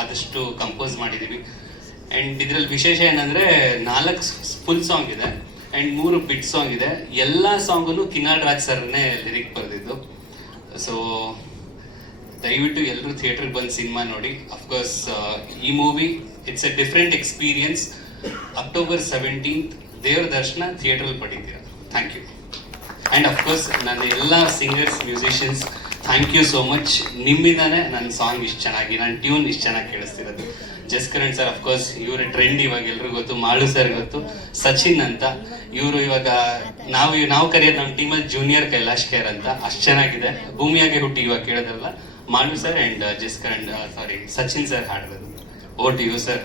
ಆದಷ್ಟು ಕಂಪೋಸ್ ಮಾಡಿದ್ದೀವಿ ಆ್ಯಂಡ್ ಇದರಲ್ಲಿ ವಿಶೇಷ ಏನಂದರೆ ನಾಲ್ಕು ಫುಲ್ ಸಾಂಗ್ ಇದೆ ಆ್ಯಂಡ್ ಮೂರು ಬಿಟ್ ಸಾಂಗ್ ಇದೆ. ಎಲ್ಲ ಸಾಂಗನ್ನು ಕಿನಾಳ್ ರಾಜ್ ಸರ್ನೇ ಲಿರಿಕ್ ಬರೆದಿದ್ದು. ಸೊ ದಯವಿಟ್ಟು ಎಲ್ಲರೂ ಥಿಯೇಟರ್ಗೆ ಬಂದು ಸಿನಿಮಾ ನೋಡಿ. ಅಫ್ಕೋರ್ಸ್ ಈ movie it's a different experience October seventeenth ದೇವ್ರ ದರ್ಶನ ಥಿಯೇಟ್ರಲ್ಲಿ ಪಡಿತೀರ thank you and of course ನನ್ನ ಎಲ್ಲ singers musicians thank you so much ನಿಮ್ಮಿಂದಾನೆ ನನ್ನ ಸಾಂಗ್ ಇಷ್ಟು ಚೆನ್ನಾಗಿ ನನ್ನ ಟ್ಯೂನ್ ಇಷ್ಟು ಚೆನ್ನಾಗಿ ಕೇಳಿಸ್ತಿರೋದು. Jaskaran Karan sir of course ಇವರು ಟ್ರೆಂಡ್ ಇವಾಗ ಎಲ್ರಿಗೂ ಗೊತ್ತು ಮಾಳು ಸರ್ ಗೊತ್ತು, ಸಚಿನ್ ಅಂತ. ಇವರು ಇವಾಗ, ನಾವು ನಾವು ಕರೆಯೋದು ನಮ್ಮ ಟೀಮಲ್ಲಿ ಜೂನಿಯರ್ ಕೈಲಾಶ್ ಕೇರ್ ಅಂತ, ಅಷ್ಟು ಚೆನ್ನಾಗಿದೆ. ಭೂಮಿಯಾಗೆ ಹುಟ್ಟಿ ಇವಾಗ ಕೇಳೋದಲ್ಲ Malu sir and Jaskaran sorry Sachin sir ಹಾಡಿರೋದು O T U sir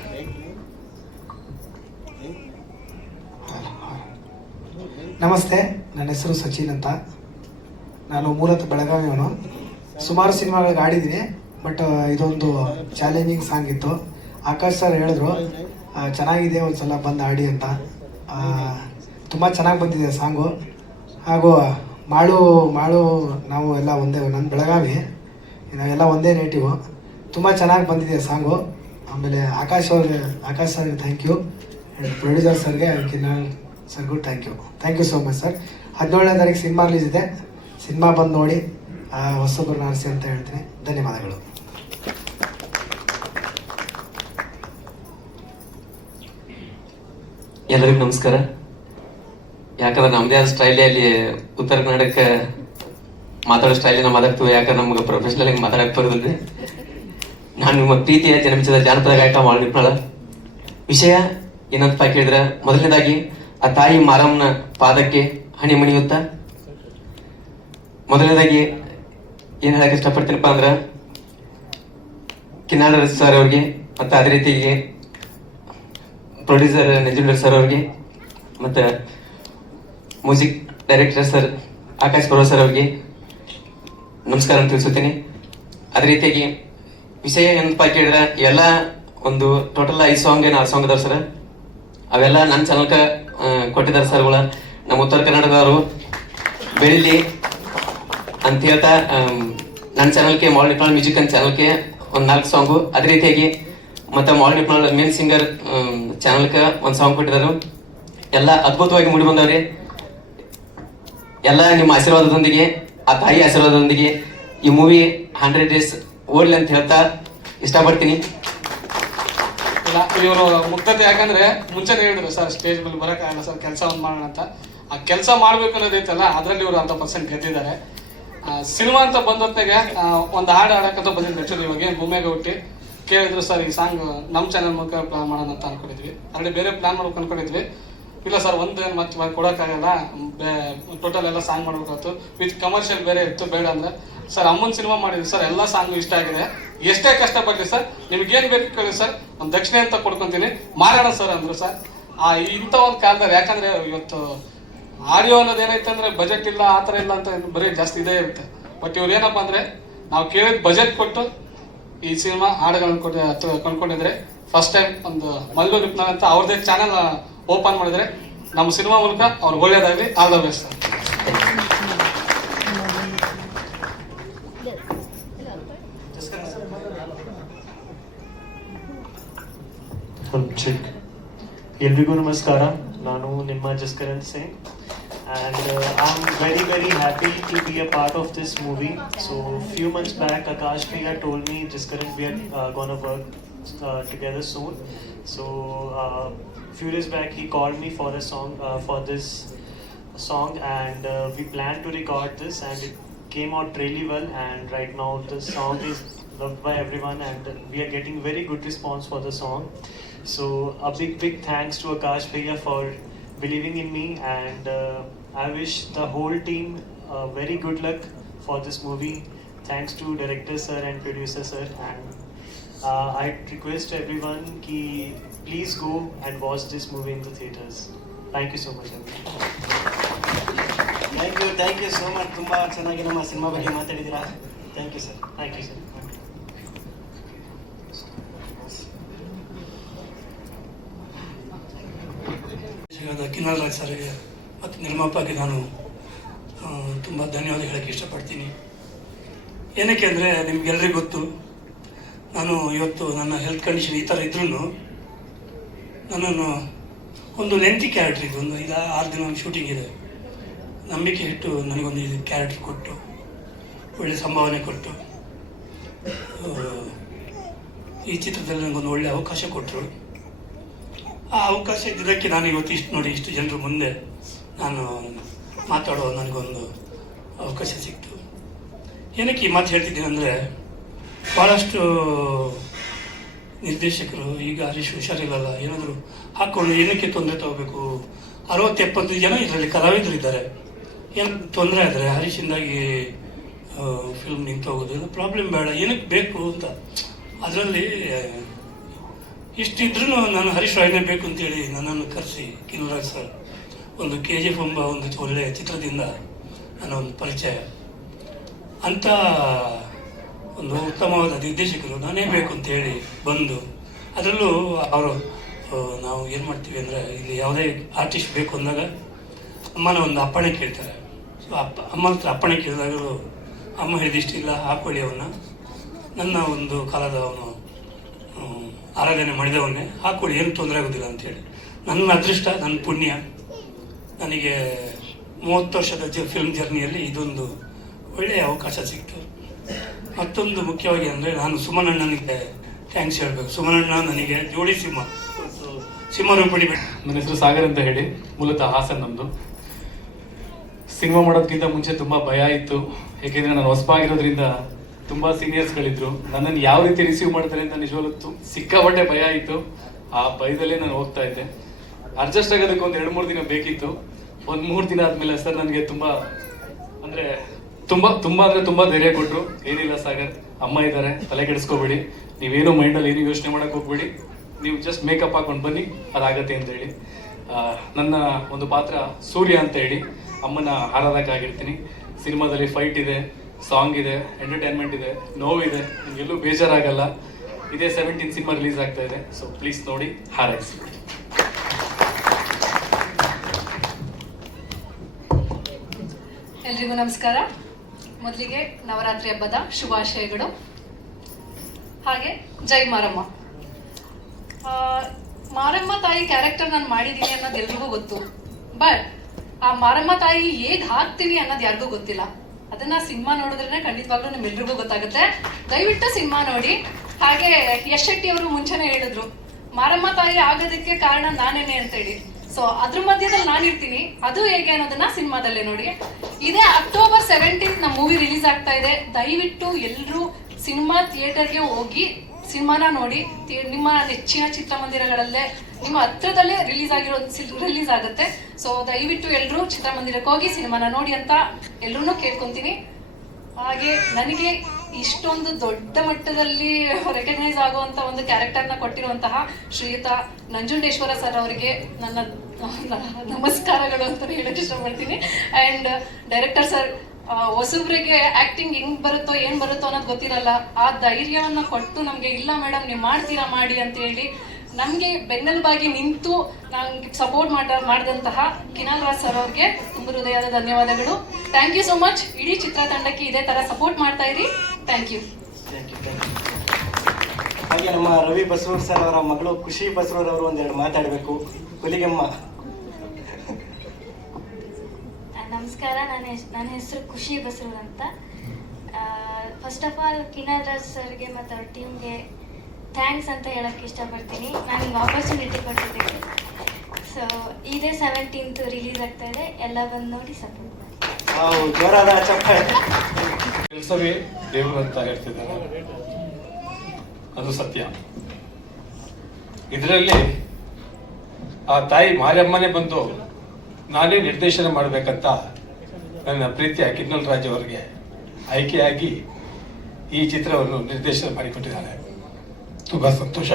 ನಮಸ್ತೆ, ನನ್ನ ಹೆಸರು ಸಚಿನ್ ಅಂತ. ನಾನು ಮೂಲತಃ ಬೆಳಗಾವಿಯವನು ಸುಮಾರು ಸಿನಿಮಾಗಳಿಗೆ ಆಡಿದ್ದೀನಿ, ಬಟ್ ಇದೊಂದು ಚಾಲೆಂಜಿಂಗ್ ಸಾಂಗ್ ಇತ್ತು. ಆಕಾಶ್ ಸರ್ ಹೇಳಿದ್ರು ಚೆನ್ನಾಗಿದೆ ಒಂದು ಸಲ ಬಂದು ಆಡಿ ಅಂತ. ತುಂಬ ಚೆನ್ನಾಗಿ ಬಂದಿದೆ ಸಾಂಗು. ಹಾಗೂ ಮಾಳು ಮಾಳು, ನಾವು ಎಲ್ಲ ಒಂದೇ ನನ್ನ ಬೆಳಗಾವಿ. ನಾವೆಲ್ಲ ಒಂದೇ ನೇಟಿವು ತುಂಬ ಚೆನ್ನಾಗಿ ಬಂದಿದೆ ಸಾಂಗು. ಆಮೇಲೆ ಆಕಾಶ್ ಅವ್ರಿಗೆ ಆಕಾಶ್ ಸರ್ಗೆ ಥ್ಯಾಂಕ್ ಯು ಪ್ರೊಡ್ಯೂಸರ್ ಸರ್ಗೆ Kinnal ಸರ್ಗೂ thank you thank you so much sir ಹದಿನೇಳನೇ ತಾರೀಕು ಸಿನಿಮಾ ರಿಲೀಸ್ ಇದೆ. ಸಿನಿಮಾ ಬಂದು ನೋಡಿ ಆ, ನಾರಿಸಿ ಅಂತ ಹೇಳ್ತೀನಿ. ಧನ್ಯವಾದಗಳು. ಎಲ್ಲರಿಗೂ ನಮಸ್ಕಾರ. ಯಾಕಂದ್ರೆ ನಮ್ದೇ ಆದ ಸ್ಟೈಲಲ್ಲಿ ಉತ್ತರ ಕನ್ನಡಕ್ಕೆ ಮಾತಾಡೋ ಸ್ಟೈಲಿನ ಮಾತಾಡ್ತೀವಿ, ಯಾಕಂದ್ರೆ ನಮ್ಗೆ ಪ್ರೊಫೆಷನಲ್ ಆಗಿ ಮಾತಾಡಕ್ ಬರೋದಿಲ್ಲ ನಾನು ನಿಮ್ಮ ಪ್ರೀತಿಯ ಜನ್ಮಿಸಿದ ಜಾನಪದ ಗಾಯಕ ಮಾಳು ನಿಪ್ನಾಳ ವಿಷಯ ಏನಂತ ಕೇಳಿದ್ರೆ ಮೊದಲನೇದಾಗಿ, ಆ ತಾಯಿ ಮಾರಮ್ಮನ ಪಾದಕ್ಕೆ ಹಣಿ ಮಣಿಯುತ್ತ? ಮೊದಲನೇದಾಗಿ, ಏನ್ ಹೇಳಕ್ ಇಷ್ಟಪಡ್ತೀನಪ್ಪ ಅಂದ್ರ, ಕಿನ್ನಾಳ ಸರ್ ಅವ್ರಿಗೆ, ಮತ್ತೆ ಅದೇ ರೀತಿಗೆ ಪ್ರೊಡ್ಯೂಸರ್ ನಜುಂಡರ್ ಸರ್ ಅವ್ರಿಗೆ, ಮತ್ತೆ ಮ್ಯೂಸಿಕ್ ಡೈರೆಕ್ಟರ್ ಸರ್ ಆಕಾಶ್ ಪರ್ವ ಸರ್ ಅವ್ರಿಗೆ ನಮಸ್ಕಾರ ತಿಳಿಸುತ್ತೇನೆ ಅದೇ ರೀತಿಯಾಗಿ ವಿಷಯ ಏನಪ್ಪ ಕೇಳಿದ್ರೆ, ಎಲ್ಲ ಒಂದು ಟೋಟಲ್ ಐದು ಸಾಂಗ್ ಏನು ಆರು ಸಾಂಗ್ ಅದಾರ ಸರ್. ಅವೆಲ್ಲ ನನ್ನ ಚಾನಲ್ಕ ಕೊಟ್ಟಿದ್ದಾರೆ ಸರ್ಗಳ ನಮ್ಮ ಉತ್ತರ ಕರ್ನಾಟಕದವರು ಬೆಳ್ಳಿ ಅಂತ ಹೇಳ್ತಾ ನನ್ನ ಚಾನಲ್ಗೆ ಮಾಲ್ ನಿಪ್ನಾಳ್ ಮ್ಯೂಸಿಕ್ ಅಂತ ಚಾನಲ್ಗೆ ಒಂದು ನಾಲ್ಕು ಸಾಂಗು ಅದೇ ರೀತಿಯಾಗಿ ಮತ್ತೆ ಮಾಲ್ ನಿಪ್ನಾಳ್ ಮೇನ್ ಸಿಂಗರ್ ಚಾನಲ್ಗೆ ಒಂದು ಸಾಂಗ್ ಕೊಟ್ಟಿದ್ದಾರೆ. ಎಲ್ಲ ಅದ್ಭುತವಾಗಿ ಮೂಡಿ ಬಂದವ್ರಿ. ಎಲ್ಲ ನಿಮ್ಮ ಆಶೀರ್ವಾದದೊಂದಿಗೆ ಆ ತಾಯಿ ಆಶೀರ್ವಾದದೊಂದಿಗೆ ಈ ಮೂವಿ ಹಂಡ್ರೆಡ್ ಡೇಸ್ ಓಡ್ಲಿ ಅಂತ ಹೇಳ್ತಾ ಇಷ್ಟಪಡ್ತೀನಿ. ಇವರು ಮುಕ್ತತೆ ಯಾಕಂದ್ರೆ ಮುಂಚೆನೇ ಹೇಳಿದ್ರು, ಸರ್ ಸ್ಟೇಜ್ ಮೇಲೆ ಬರೋಕ್ಕಾಗಲ್ಲ ಸರ್, ಕೆಲಸ ಒಂದು ಮಾಡೋಣ ಅಂತ. ಆ ಕೆಲಸ ಮಾಡ್ಬೇಕು ಅನ್ನೋದೈತಲ್ಲ ಅದರಲ್ಲಿ ಇವರು ಅರ್ಧ ಪರ್ಸೆಂಟ್ ಗೆದ್ದಿದ್ದಾರೆ. ಸಿನಿಮಾ ಅಂತ ಬಂದ ಹೊತ್ತಿಗೆ ಒಂದು ಹಾಡು ಹಾಡಕ್ಕಂತ ಬಂದಿದ್ದು ಆ್ಯಕ್ಚುಲಿ ಇವಾಗ, ಏನು ಭೂಮಿಯಾಗ ಹುಟ್ಟಿ. ಕೇಳಿದ್ರು, ಸರ್, ಈ ಸಾಂಗ್ ನಮ್ಮ ಚಾನಲ್ ಮೂಲಕ ಪ್ಲಾನ್ ಮಾಡೋಣ ಅಂತ ಅನ್ಕೊಂಡಿದ್ವಿ. ಆಲ್ರೆಡಿ ಬೇರೆ ಪ್ಲಾನ್ ಮಾಡ್ಬೇಕು ಅನ್ಕೊಂಡಿದ್ವಿ. ಇಲ್ಲ ಸರ್, ಒಂದು ಮತ್ತೆ ಕೊಡೋಕ್ಕಾಗಲ್ಲ. ಟೋಟಲ್ ಎಲ್ಲ ಸಾಂಗ್ ಮಾಡ್ಬೇಕಾಯ್ತು. ವಿತ್ ಕಮರ್ಷಿಯಲ್ ಬೇರೆ ಇತ್ತು, ಬೇಡ ಅಂದ್ರೆ. ಸರ್, ಅಮ್ಮನ ಸಿನಿಮಾ ಮಾಡಿದ್ವಿ ಸರ್, ಎಲ್ಲ ಸಾಂಗ್ ಇಷ್ಟ ಆಗಿದೆ. ಎಷ್ಟೇ ಕಷ್ಟ ಬರಲಿ ಸರ್, ನಿಮ್ಗೇನು ಬೇಕು ಕೇಳಿ ಸರ್. ಒಂದು ದಕ್ಷಿಣೆ ಅಂತ ಕೊಡ್ಕೊತೀನಿ. ಮಾರೋಣ ಸರ್ ಅಂದರು ಸರ್, ಆ ಇಂಥ ಒಂದು ಕಾಲದಲ್ಲಿ, ಯಾಕಂದರೆ ಇವತ್ತು ಆಡಿಯೋ ಅನ್ನೋದು ಏನೈತೆ ಅಂದರೆ ಬಜೆಟ್ ಇಲ್ಲ, ಆ ಥರ ಇಲ್ಲ ಅಂತ ಬರೀ ಜಾಸ್ತಿ ಇದೇ ಇರುತ್ತೆ. ಬಟ್ ಇವ್ರು ಏನಪ್ಪ ಅಂದರೆ, ನಾವು ಕೇಳಿದ ಬಜೆಟ್ ಕೊಟ್ಟು ಈ ಸಿನಿಮಾ ಹಾಡುಗಳನ್ನು ಕೊಟ್ಟು ಕಂಡ್ಕೊಂಡಿದ್ರೆ ಫಸ್ಟ್ ಟೈಮ್ ಒಂದು ಮಲ್ಲು ನಿಪ್ನ ಅಂತ ಅವ್ರದ್ದೇ ಚಾನಲ್ ಓಪನ್ ಮಾಡಿದರೆ ನಮ್ಮ ಸಿನಿಮಾ ಮೂಲಕ ಅವ್ರು ಒಳ್ಳೆಯದಾಗಲಿ ಆಲ್ ಬೆಸ್ಟ್ ಎಲ್ರಿಗೂ ನಮಸ್ಕಾರ. ನಾನು ನಿಮ್ಮ Jaskaran Singh. And I am very very happy to be a part of this movie so few months back Akash P R told me Jaskaran be are gonna work together soon so few days back he called me for a song uh, for this song and uh, we planned to record this and it came out really well and right now the song is loved by everyone and we are getting very good response for the song. So a big big thanks to Akash Bhaiya for believing in me and uh, I wish the whole team uh, very good luck for this movie. Thanks to director sir and producer sir and uh, I request everyone ki please go and watch this movie in the theaters. Thank you so much everyone. Thank you thank you so much ತುಂಬ ಚೆನ್ನಾಗಿ ನಮ್ಮ cinema ಬಗ್ಗೆ ಮಾತಾಡಿದ್ದೀರಾ? Thank you sir thank you sir Kinnal Raj ಸರ್ಗೆ ಮತ್ತು ನಿರ್ಮಾಪಕ್ಕೆ ನಾನು ತುಂಬ ಧನ್ಯವಾದ ಹೇಳಕ್ಕೆ ಇಷ್ಟಪಡ್ತೀನಿ. ಏನಕ್ಕೆ ಅಂದರೆ ನಿಮಗೆಲ್ಲರಿಗೂ ಗೊತ್ತು, ನಾನು ಇವತ್ತು ನನ್ನ ಹೆಲ್ತ್ ಕಂಡೀಷನ್ ಈ ಥರ ಇದ್ರೂ ನನ್ನನ್ನು ಒಂದು ಲೆಂತಿ ಕ್ಯಾರೆಕ್ಟ್ರ್ ಇದು, ಒಂದು ಇದು ಆರು ದಿನ ಒಂದು ಶೂಟಿಂಗ್ ಇದೆ. ನಂಬಿಕೆ ಇಟ್ಟು ನನಗೊಂದು ಇದು ಕ್ಯಾರೆಕ್ಟ್ರ್ ಕೊಟ್ಟು, ಒಳ್ಳೆ ಸಂಭಾವನೆ ಕೊಟ್ಟು ಈ ಚಿತ್ರದಲ್ಲಿ ನನಗೊಂದು ಒಳ್ಳೆ ಅವಕಾಶ ಕೊಟ್ಟರು ಆ ಅವಕಾಶ ಇದ್ದಿದ್ದಕ್ಕೆ ನಾನು ಇವತ್ತು ಇಷ್ಟು ನೋಡಿ, ಇಷ್ಟು ಜನರ ಮುಂದೆ ನಾನು ಮಾತಾಡೋ ನನಗೊಂದು ಅವಕಾಶ ಸಿಕ್ತು. ಏನಕ್ಕೆ ಈ ಮಾತು ಹೇಳ್ತಿದ್ದೀನಿ ಅಂದರೆ ಭಾಳಷ್ಟು ನಿರ್ದೇಶಕರು, ಈಗ ಹರೀಶ್ ಹುಷಾರಿಲ್ಲಲ್ಲ ಏನಾದರೂ ಹಾಕ್ಕೊಂಡು ಏನಕ್ಕೆ ತೊಂದರೆ ತಗೋಬೇಕು? ಅರವತ್ತು ಎಪ್ಪತ್ತು ಜನ ಇದರಲ್ಲಿ ಕಲಾವಿದರು ಇದ್ದಾರೆ. ಏನು ತೊಂದರೆ ಆದರೆ ಹರೀಶಿಂದಾಗಿ ಫಿಲ್ಮ್ ನಿಂತು ಹೋಗೋದು ಏನೋ ಪ್ರಾಬ್ಲಮ್ ಬೇಡ, ಏನಕ್ಕೆ ಬೇಕು ಅಂತ. ಅದರಲ್ಲಿ ಇಷ್ಟಿದ್ರೂ ನಾನು ಹರೀಶ್ ರಾಯ್ನೇ ಬೇಕು ಅಂತೇಳಿ ನನ್ನನ್ನು ಕರೆಸಿ ಕಿನ್ನರಾಜ್ ಸರ್, ಒಂದು ಕೆ ಜಿ ಎಫ್ ಎಂಬ ಒಂದು ಒಳ್ಳೆಯ ಚಿತ್ರದಿಂದ ನನ್ನ ಒಂದು ಪರಿಚಯ. ಅಂಥ ಒಂದು ಉತ್ತಮವಾದ ನಿರ್ದೇಶಕರು ನಾನೇ ಬೇಕು ಅಂತೇಳಿ ಬಂದು, ಅದರಲ್ಲೂ ಅವರು ನಾವು ಏನು ಮಾಡ್ತೀವಿ ಅಂದರೆ ಇಲ್ಲಿ ಯಾವುದೇ ಆರ್ಟಿಸ್ಟ್ ಬೇಕು ಅಂದಾಗ ಅಮ್ಮನ ಒಂದು ಅಪ್ಪಣೆ ಕೇಳ್ತಾರೆ. ಸೊ ಅಪ್ಪ, ಅಮ್ಮ ಹತ್ರ ಅಪ್ಪಣೆ ಕೇಳಿದಾಗಲೂ ಅಮ್ಮ ಹೇಳಿದಿಷ್ಟಿಲ್ಲ ಹಾಕೊಳ್ಳಿ ಅವನ್ನ ನನ್ನ ಒಂದು ಕಾಲದ ಅವನು ಆರಾಧನೆ ಮಾಡಿದವನ್ನೇ ಹಾಕೊಳ್ಳಿ, ಏನು ತೊಂದರೆ ಆಗೋದಿಲ್ಲ ಅಂತೇಳಿ ನನ್ನ ಅದೃಷ್ಟ, ನನ್ನ ಪುಣ್ಯ. ನನಗೆ ಮೂವತ್ತು ವರ್ಷದ ಜ ಫಿಲ್ಮ್ ಜರ್ನಿಯಲ್ಲಿ ಇದೊಂದು ಒಳ್ಳೆಯ ಅವಕಾಶ ಸಿಕ್ತು. ಮತ್ತೊಂದು ಮುಖ್ಯವಾಗಿ ಅಂದರೆ ನಾನು ಸುಮನಣ್ಣನಿಗೆ ಥ್ಯಾಂಕ್ಸ್ ಹೇಳಬೇಕು. ಸುಮನಣ್ಣ ನನಗೆ ಜೋಡಿ ಸಿಂಹ. ಇವತ್ತು ಸಿಂಹ ರೂಪಿಣಿ ನನ್ನ ಹೆಸರು ಸಾಗರ್ ಅಂತ ಹೇಳಿ, ಮೂಲತಃ ಹಾಸನ್ ನಮ್ಮದು ಸಿಂಹ ಮಾಡೋದಕ್ಕಿಂತ ಮುಂಚೆ ತುಂಬ ಭಯ ಇತ್ತು. ಏಕೆಂದರೆ ನಾನು ಹೊಸಬಾಗಿರೋದ್ರಿಂದ ತುಂಬ ಸೀನಿಯರ್ಸ್ಗಳಿದ್ರು ನನ್ನನ್ನು ಯಾವ ರೀತಿ ರಿಸೀವ್ ಮಾಡ್ತಾರೆ ಅಂತ ನಿಜವಾಗ್ಲೂ ಸಿಕ್ಕಾಪಟ್ಟೆ ಭಯ ಇತ್ತು. ಆ ಭಯದಲ್ಲೇ ನಾನು ಹೋಗ್ತಾ ಇದ್ದೆ. ಅಡ್ಜಸ್ಟ್ ಆಗೋದಕ್ಕೆ ಒಂದು ಎರಡು ಮೂರು ದಿನ ಬೇಕಿತ್ತು. ಒಂದು ಮೂರು ದಿನ ಆದಮೇಲೆ ಸರ್ ನನಗೆ ತುಂಬ, ಅಂದರೆ ತುಂಬ ತುಂಬ ಅಂದರೆ ತುಂಬ ಧೈರ್ಯ ಕೊಟ್ಟರು ಏನಿಲ್ಲ ಸಾಗರ್, ಅಮ್ಮ ಇದ್ದಾರೆ ತಲೆ ಕೆಡಿಸ್ಕೋಬೇಡಿ. ನೀವೇನು ಮೈಂಡಲ್ಲಿ ಏನು ಯೋಚನೆ ಮಾಡೋಕೆ ಹೋಗ್ಬೇಡಿ. ನೀವು ಜಸ್ಟ್ ಮೇಕಪ್ ಹಾಕೊಂಡು ಬನ್ನಿ, ಅದಾಗತ್ತೆ ಅಂತ ಹೇಳಿ. ನನ್ನ ಒಂದು ಪಾತ್ರ ಸೂರ್ಯ ಅಂತ ಹೇಳಿ. ಅಮ್ಮನ ಆರಾಧಕ ಆಗಿರ್ತೀನಿ ಸಿನಿಮಾದಲ್ಲಿ ಫೈಟ್ ಇದೆ ಸಾಂಗ್ ಇದೆ ಎಂಟರ್ಟೈನ್ಮೆಂಟ್ ಇದೆ, ನೋವಿದೆ, ನಿಮಗೆಲ್ಲೂ ಬೇಜಾರಾಗಲ್ಲ. ಇದೇ ಸೆವೆಂಟೀನ್ ಸಿನಿಮಾ ರಿಲೀಸ್ ಆಗ್ತಾ ಇದೆ. ಸೊ ಪ್ಲೀಸ್ ನೋಡಿ, ಹಾರೈಸಿ. ಎಲ್ರಿಗೂ ನಮಸ್ಕಾರ. ಮೊದಲಿಗೆ ನವರಾತ್ರಿ ಹಬ್ಬದ ಶುಭಾಶಯಗಳು. ಹಾಗೆ, ಜೈ ಮಾರಮ್ಮ. ಮಾರಮ್ಮ ತಾಯಿ ಕ್ಯಾರೆಕ್ಟರ್ ನಾನು ಮಾಡಿದ್ದೀನಿ ಅನ್ನೋದು ಎಲ್ರಿಗೂ ಗೊತ್ತು. ಬಟ್ ಆ ಮಾರಮ್ಮ ತಾಯಿ ಹೇಗೆ ಹಾಕ್ತೀನಿ ಅನ್ನೋದು ಯಾರಿಗೂ ಗೊತ್ತಿಲ್ಲ. ಅದನ್ನ ಸಿನಿಮಾ ನೋಡಿದ್ರೆ ಖಂಡಿತವಾಗ್ಲೂ ನಿಮ್ಮೆಲ್ರಿಗೂ ಗೊತ್ತಾಗುತ್ತೆ. ದಯವಿಟ್ಟು ಸಿನಿಮಾ ನೋಡಿ. ಹಾಗೆ ಯಶ್ ಶೆಟ್ಟಿ ಅವರು ಮುಂಚೆನೆ ಹೇಳಿದ್ರು, ಮಾರಮ್ಮ ತಾಯಿ ಆಗೋದಕ್ಕೆ ಕಾರಣ ನಾನೇನೆ ಅಂತೇಳಿ. ಸೊ ಅದ್ರ ಮಧ್ಯದಲ್ಲಿ ನಾನು ಇರ್ತೀನಿ. ಅದು ಹೇಗೆ ಅನ್ನೋದನ್ನ ಸಿನಿಮಾದಲ್ಲೇ ನೋಡಿ. ಇದೇ ಅಕ್ಟೋಬರ್ ಸೆವೆಂಟೀನ್ ನಮ್ಮ ಮೂವಿ ರಿಲೀಸ್ ಆಗ್ತಾ ಇದೆ. ದಯವಿಟ್ಟು ಎಲ್ಲರೂ ಸಿನಿಮಾ ಥಿಯೇಟರ್ಗೆ ಹೋಗಿ ಸಿನಿಮಾನ ನೋಡಿ. ನಿಮ್ಮ ನೆಚ್ಚಿನ ಚಿತ್ರಮಂದಿರಗಳಲ್ಲೇ, ನಿಮ್ಮ ಹತ್ರದಲ್ಲೇ ರಿಲೀಸ್ ಆಗಿರೋ ರಿಲೀಸ್ ಆಗುತ್ತೆ. ಸೊ ದಯವಿಟ್ಟು ಎಲ್ಲರೂ ಚಿತ್ರಮಂದಿರಕ್ಕೆ ಹೋಗಿ ಸಿನಿಮಾನ ನೋಡಿ ಅಂತ ಎಲ್ಲರೂ ಕೇಳ್ಕೊಂತೀನಿ. ಹಾಗೆ ನನಗೆ ಇಷ್ಟೊಂದು ದೊಡ್ಡ ಮಟ್ಟದಲ್ಲಿ ರೆಕಗ್ನೈಸ್ ಆಗುವಂತ ಒಂದು ಕ್ಯಾರೆಕ್ಟರ್ನ ಕೊಟ್ಟಿರುವಂತಹ ಶ್ರೀಯುತ ನಂಜುಂಡೇಶ್ವರ ಸರ್ ಅವರಿಗೆ ನನ್ನ ನಮಸ್ಕಾರಗಳು ಅಂತ ಹೇಳಕ್ ಇಷ್ಟಪಡ್ತೀನಿ. ಅಂಡ್ ಡೈರೆಕ್ಟರ್ ಸರ್ ಹೊಸಬ್ರಿಗೆ ಆಕ್ಟಿಂಗ್ ಹೆಂಗ್ ಬರುತ್ತೋ, ಏನ್ ಬರುತ್ತೋ ಅನ್ನೋದು ಗೊತ್ತಿರಲ್ಲ. ಆ ಧೈರ್ಯವನ್ನ ಕೊಟ್ಟು ನಮ್ಗೆ, ಇಲ್ಲ ಮೇಡಮ್ ನೀವು ಮಾಡ್ತೀರಾ, ಮಾಡಿ ಅಂತ ಹೇಳಿ ನಮ್ಗೆ ಬೆನ್ನೆಲುಬಾಗಿ ನಿಂತು ನಂಗೆ ಸಪೋರ್ಟ್ ಮಾಡ ಮಾಡಿದಂತಹ ಕಿನಾಲ್ ರಾಜ್ ಸರ್ ಅವ್ರಿಗೆ ತುಂಬ ಹೃದಯದ ಧನ್ಯವಾದಗಳು. ಥ್ಯಾಂಕ್ ಯು ಸೋ ಮಚ್ ಇಡೀ ಚಿತ್ರತಂಡಕ್ಕೆ ಇದೇ ತರ ಸಪೋರ್ಟ್ ಮಾಡ್ತಾ ಇರಿ. ಥ್ಯಾಂಕ್ ಯು ಹಾಗೆ ನಮ್ಮ ರವಿ ಬಸರೂರ್ ಸರ್ ಅವರ ಮಗಳು ಖುಷಿ ಬಸರೂರ್ ಅವರು ಒಂದೆರಡು ಮಾತಾಡಬೇಕು. ಹುಲಿಗೆಮ್ಮ. ನಮಸ್ಕಾರ. ನನ್ನ ನನ್ನ ಹೆಸರು ಖುಷಿ ಬಸರೂರ್ ಅಂತ. First of all Kinal Raj ಸರ್ಗೆ ಮತ್ತು ಅವ್ರ ಟೀಮ್ಗೆ ಥ್ಯಾಂಕ್ಸ್ ಅಂತ ಹೇಳೋಕ್ಕೆ ಇಷ್ಟಪಡ್ತೀನಿ. ನನಗೆ ಆಪರ್ಚುನಿಟಿ ಕೊಟ್ಟಿದ್ದೀನಿ. ಸೊ ಇದೇ ಸೆವೆಂಟೀನ್ತ್ ರಿಲೀಸ್ ಆಗ್ತಾ ಇದೆ. ಎಲ್ಲ ಬಂದು ನೋಡಿ ಸಪೋರ್ಟ್ ಮಾಡಿ. ಕೆಲಸವೇ ದೇವರು ಅಂತ ಹೇಳ್ತಿದ್ದಾರೆ. ಅದು ಸತ್ಯ. ಇದರಲ್ಲಿ ಆ ತಾಯಿ ಮಾರಮ್ಮನೇ ಬಂದು ನಾನೇ ನಿರ್ದೇಶನ ಮಾಡಬೇಕಂತ ನನ್ನ ಪ್ರೀತಿಯ ಕಿನ್ನಲ್ ರಾಜ್ ಅವರಿಗೆ ಆಯ್ಕೆಯಾಗಿ ಈ ಚಿತ್ರವನ್ನು ನಿರ್ದೇಶನ ಮಾಡಿಕೊಟ್ಟಿದ್ದಾರೆ. ತುಂಬ ಸಂತೋಷ.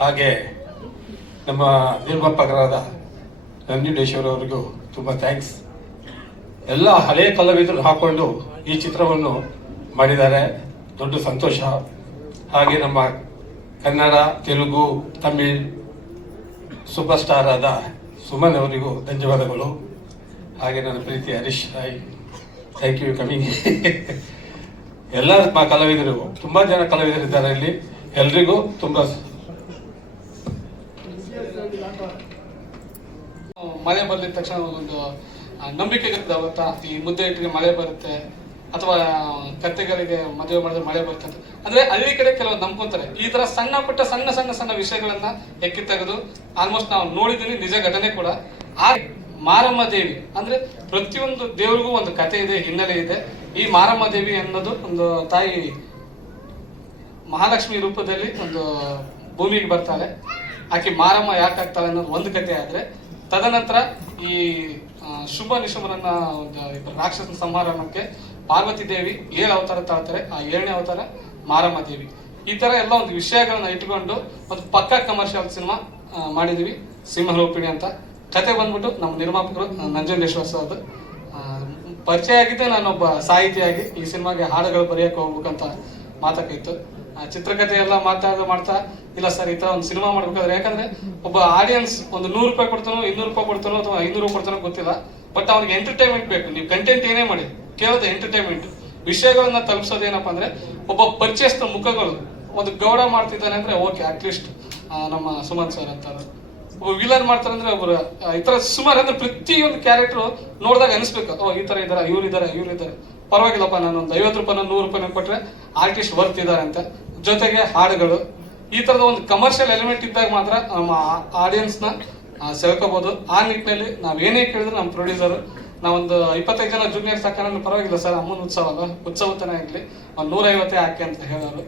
ಹಾಗೆ ನಮ್ಮ ನಿರ್ಮಾಪಕರಾದ ನಂಜುಂಡೇಶ್ವರ ಅವರಿಗೂ ತುಂಬ ಥ್ಯಾಂಕ್ಸ್ ಎಲ್ಲ ಹಳೆಯ ಕಲಾವಿದರು ಹಾಕೊಂಡು ಈ ಚಿತ್ರವನ್ನು ಮಾಡಿದ್ದಾರೆ. ದೊಡ್ಡ ಸಂತೋಷ. ಹಾಗೆ ನಮ್ಮ ಕನ್ನಡ, ತೆಲುಗು, ತಮಿಳ್ ಸೂಪರ್ ಸ್ಟಾರ್ ಆದ ಸುಮನ್ ಅವರಿಗೂ ಧನ್ಯವಾದಗಳು. ಹಾಗೆ ನನ್ನ ಪ್ರೀತಿ Harish Rai thank you coming ಎಲ್ಲ ಕಲಾವಿದರು, ತುಂಬಾ ಜನ ಕಲಾವಿದರಿದ್ದಾರೆ ಇಲ್ಲಿ. ಎಲ್ರಿಗೂ ತುಂಬಾ ಮಳೆ ಬರ್ಲಿದ ತಕ್ಷಣ ಒಂದು ನಂಬಿಕೆ ಇರುತ್ತೆ ಅವತ್ತ. ಈ ಮುದ್ದೆ ಇಟ್ಟಿಗೆ ಮಳೆ ಬರುತ್ತೆ, ಅಥವಾ ಕತ್ತೆಗಳಿಗೆ ಮದುವೆ ಮಾಡಿದ್ರೆ ಮಳೆ ಬರುತ್ತೆ ಅಂತ. ಅಂದ್ರೆ ಹಳ್ಳಿ ಕಡೆ ಕೆಲವು ನಂಬ್ಕೊಂತಾರೆ. ಈ ತರ ಸಣ್ಣ ಪುಟ್ಟ ಸಣ್ಣ ಸಣ್ಣ ಸಣ್ಣ ವಿಷಯಗಳನ್ನ ಎಕ್ಕಿ ತೆಗೆದು ಆಲ್ಮೋಸ್ಟ್ ನಾವು ನೋಡಿದೀವಿ, ನಿಜ ಘಟನೆ ಕೂಡ. ಆ ಮಾರಮ್ಮ ದೇವಿ, ಅಂದ್ರೆ ಪ್ರತಿಯೊಂದು ದೇವರಿಗೂ ಒಂದು ಕತೆ ಇದೆ, ಹಿನ್ನೆಲೆ ಇದೆ. ಈ ಮಾರಮ್ಮ ದೇವಿ ಅನ್ನೋದು ಒಂದು ತಾಯಿ ಮಹಾಲಕ್ಷ್ಮಿ ರೂಪದಲ್ಲಿ ಒಂದು ಭೂಮಿಗೆ ಬರ್ತಾಳೆ. ಆಕೆ ಮಾರಮ್ಮ ಯಾಕೆ ಆಗ್ತಾಳೆ ಅನ್ನೋದು ಒಂದು ಕತೆ ಆದರೆ ತದನಂತರ ಈ ಶುಭ ನಿಶುಭರನ್ನ ಒಂದು ರಾಕ್ಷಸನ ಸಂಹಾರಕ್ಕೆ ಪಾರ್ವತಿ ದೇವಿ ಏಳು ಅವತಾರ ತಾಳ್ತಾರೆ. ಆ ಏಳನೇ ಅವತಾರ ಮಾರಮ್ಮ ದೇವಿ. ಈ ತರ ಎಲ್ಲ ಒಂದು ವಿಷಯಗಳನ್ನ ಇಟ್ಕೊಂಡು ಒಂದು ಪಕ್ಕ ಕಮರ್ಷಿಯಲ್ ಸಿನಿಮಾ ಮಾಡಿದೀವಿ. ಸಿಂಹರೂಪಿಣಿ ಅಂತ. ಕತೆ ಬಂದ್ಬಿಟ್ಟು ನಮ್ಮ ನಿರ್ಮಾಪಕರು ನಂಜುಂಡೇಶ್ವರ ಸರ್ದು ಆ, ಪರಿಚಯ ಆಗಿದ್ದೆ ನಾನೊಬ್ಬ ಸಾಹಿತಿಯಾಗಿ ಈ ಸಿನಿಮಾಗೆ ಹಾಡುಗಳು ಬರೆಯಕ್ಕೆ ಹೋಗ್ಬೇಕಂತ ಮಾತಾಕಿತ್ತು ಚಿತ್ರಕಥೆ ಎಲ್ಲ ಮಾತಾಡ ಮಾಡ್ತಾ, ಇಲ್ಲ ಸರ್, ಈ ತರ ಒಂದು ಸಿನಿಮಾ ಮಾಡ್ಬೇಕಾದ್ರೆ ಯಾಕಂದ್ರೆ ಒಬ್ಬ ಆಡಿಯನ್ಸ್ ಒಂದು ನೂರು ರೂಪಾಯಿ ಕೊಡ್ತಾನೋ, ಇನ್ನೂರು ರೂಪಾಯಿ ಕೊಡ್ತಾನೋ ಅಥವಾ ಐನೂರು ಕೊಡ್ತಾನೋ ಗೊತ್ತಿಲ್ಲ. ಬಟ್ ಅವ್ನಿಗೆ ಎಂಟರ್ಟೈನ್ಮೆಂಟ್ ಬೇಕು. ನೀವು ಕಂಟೆಂಟ್ ಏನೇ ಮಾಡಿ, ಕೇಳೋದು ಎಂಟರ್ಟೈನ್ಮೆಂಟ್ ವಿಷಯಗಳನ್ನ ತಲುಪಿಸೋದೇನಪ್ಪ ಅಂದ್ರೆ, ಒಬ್ಬ ಪರಿಚಯಸ್ಥ ಮುಖಗಳು ಒಂದು ಗೌಡ ಮಾಡ್ತಿದ್ದಾನೆ ಅಂದ್ರೆ ಓಕೆ ಅಟ್ಲೀಸ್ಟ್ ನಮ್ಮ ಸುಮನ್ ಸರ್ ಅಂತ. ಒಬ್ಬ ವಿಲನ್ ಮಾಡ್ತಾರೆ ಅಂದ್ರೆ ಒಬ್ಬರು ಈ ತರ ಸುಮಾರು ಅಂದ್ರೆ ಪ್ರತಿಯೊಂದು ಕ್ಯಾರೆಕ್ಟರ್ ನೋಡಿದಾಗ ಅನಿಸ್ಬೇಕು. ಓ, ಈ ತರ ಇದಾರೆ ಇವ್ರು ಇದಾರೆ ಇವ್ರು ಇದಾರೆ ಪರವಾಗಿಲ್ಲಪ್ಪ ನಾನು ಒಂದು ಐವತ್ತು ರೂಪಾಯಿ ನೂರು ರೂಪಾಯಿ ಕೊಟ್ರೆ ಆರ್ಟಿಸ್ಟ್ ವರ್ತ್ ಇದ್ದಾರೆ ಅಂತ. ಜೊತೆಗೆ ಹಾಡುಗಳು. ಈ ತರದ ಒಂದು ಕಮರ್ಷಿಯಲ್ ಎಲಿಮೆಂಟ್ ಇದ್ದಾಗ ಮಾತ್ರ ನಮ್ಮ ಆಡಿಯನ್ಸ್ನ ಆ, ನಿಟ್ಟಿನಲ್ಲಿ ನಾವು ಏನೇ ಕೇಳಿದ್ರು ನಮ್ಮ ಪ್ರೊಡ್ಯೂಸರ್ ನಾವೊಂದು ಇಪ್ಪತ್ತೈದು ಜನ ಜೂನಿಯರ್ ಹಾಕೋಣ ಪರವಾಗಿಲ್ಲ ಸರ್. ಅಮ್ಮನ ಉತ್ಸವ ಅಲ್ವಾ? ಉತ್ಸವತನ ಇರಲಿ ಒಂದು ನೂರೈವತ್ತೇ ಹಾಕಿ ಅಂತ ಹೇಳೋರು.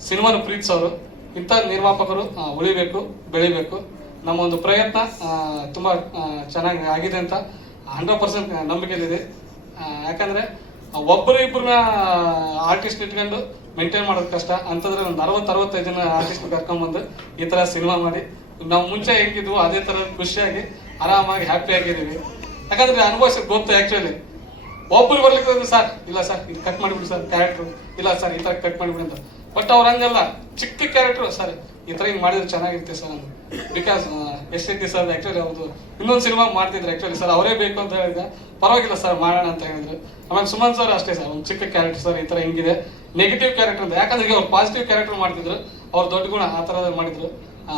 ಸಿನಿಮಾನ ಪ್ರೀತಿಸೋರು. ಇಂಥ ನಿರ್ಮಾಪಕರು ಉಳಿಬೇಕು ಬೆಳಿಬೇಕು. ನಮ್ಮ ಒಂದು ಪ್ರಯತ್ನ ತುಂಬ ಚೆನ್ನಾಗಿ ಆಗಿದೆ ಅಂತ ಹಂಡ್ರೆಡ್ ಪರ್ಸೆಂಟ್ ಯಾಕಂದರೆ ಯಾಕಂದ್ರೆ ಒಬ್ಬರು ಇಬ್ಬರನ್ನ ಆರ್ಟಿಸ್ಟ್ ಇಟ್ಕೊಂಡು ಮೇಂಟೈನ್ ಮಾಡೋದು ಕಷ್ಟ. ಅಂತಂದ್ರೆ ಒಂದು ಅರವತ್ತು, ಅರವತ್ತೈದು ಜನ ಆರ್ಟಿಸ್ಟ್ ಕರ್ಕೊಂಡ್ಬಂದು ಈ ತರ ಸಿನಿಮಾ ಮಾಡಿ. ನಾವು ಮುಂಚೆ ಹೆಂಗಿದ್ವು ಅದೇ ತರ ಖುಷಿಯಾಗಿ, ಆರಾಮಾಗಿ ಹ್ಯಾಪಿ ಆಗಿದ್ದೀವಿ. ಯಾಕಂದ್ರೆ ಅನುಭವಿಸೋದು ಗೊತ್ತು ಆಕ್ಚುಲಿ ಒಬ್ರು ಬರ್ಲಿಕ್ಕೆ ಸರ್, ಇಲ್ಲ ಸರ್ ಇದು ಕಟ್ ಮಾಡಿಬಿಡಿ ಸರ್ ಕ್ಯಾರೆಕ್ಟರ್ ಇಲ್ಲ ಸರ್, ಈ ತರ ಕಟ್ ಮಾಡಿಬಿಡಿ ಅಂತ. ಬಟ್ ಅವ್ರ ಹಂಗಲ್ಲ. ಚಿಕ್ಕ ಕ್ಯಾರೆಕ್ಟರ್ ಸರ್, ಈ ತರ ಹಿಂಗೆ ಮಾಡಿದ್ರೆ ಚೆನ್ನಾಗಿರುತ್ತೆ ಸರ್ ಬಿಕಾಸ್ ಎಸ್ ಐತಿ ಸರ್ ಆ್ಯಕ್ಚುಲಿ ಹೌದು ಇನ್ನೊಂದು ಸಿನಿಮಾ ಮಾಡ್ತಿದ್ರು ಆ್ಯಕ್ಚುಲಿ ಸರ್ ಅವರೇ ಬೇಕು ಅಂತ ಹೇಳಿದ್ರೆ ಪರವಾಗಿಲ್ಲ ಸರ್ ಮಾಡೋಣ ಅಂತ ಹೇಳಿದ್ರು. ಆಮೇಲೆ ಸುಮನ್ ಸರ್ ಅಷ್ಟೇ ಸರ್ ಒಂದು ಚಿಕ್ಕ ಕ್ಯಾರೆಕ್ಟರ್ ಸರ್ ಈ ತರ ಹಿಂಗಿದೆ. ನೆಗೆಟಿವ್ ಕ್ಯಾರೆಕ್ಟರ್ ಅಂತ ಯಾಕಂದ್ರೆ ಅವ್ರು ಪಾಸಿಟಿವ್ ಕ್ಯಾರೆಕ್ಟರ್ ಮಾಡ್ತಿದ್ರು ಅವ್ರು ದೊಡ್ಡ ಗುಣ ಆ ಥರ ಮಾಡಿದ್ರು.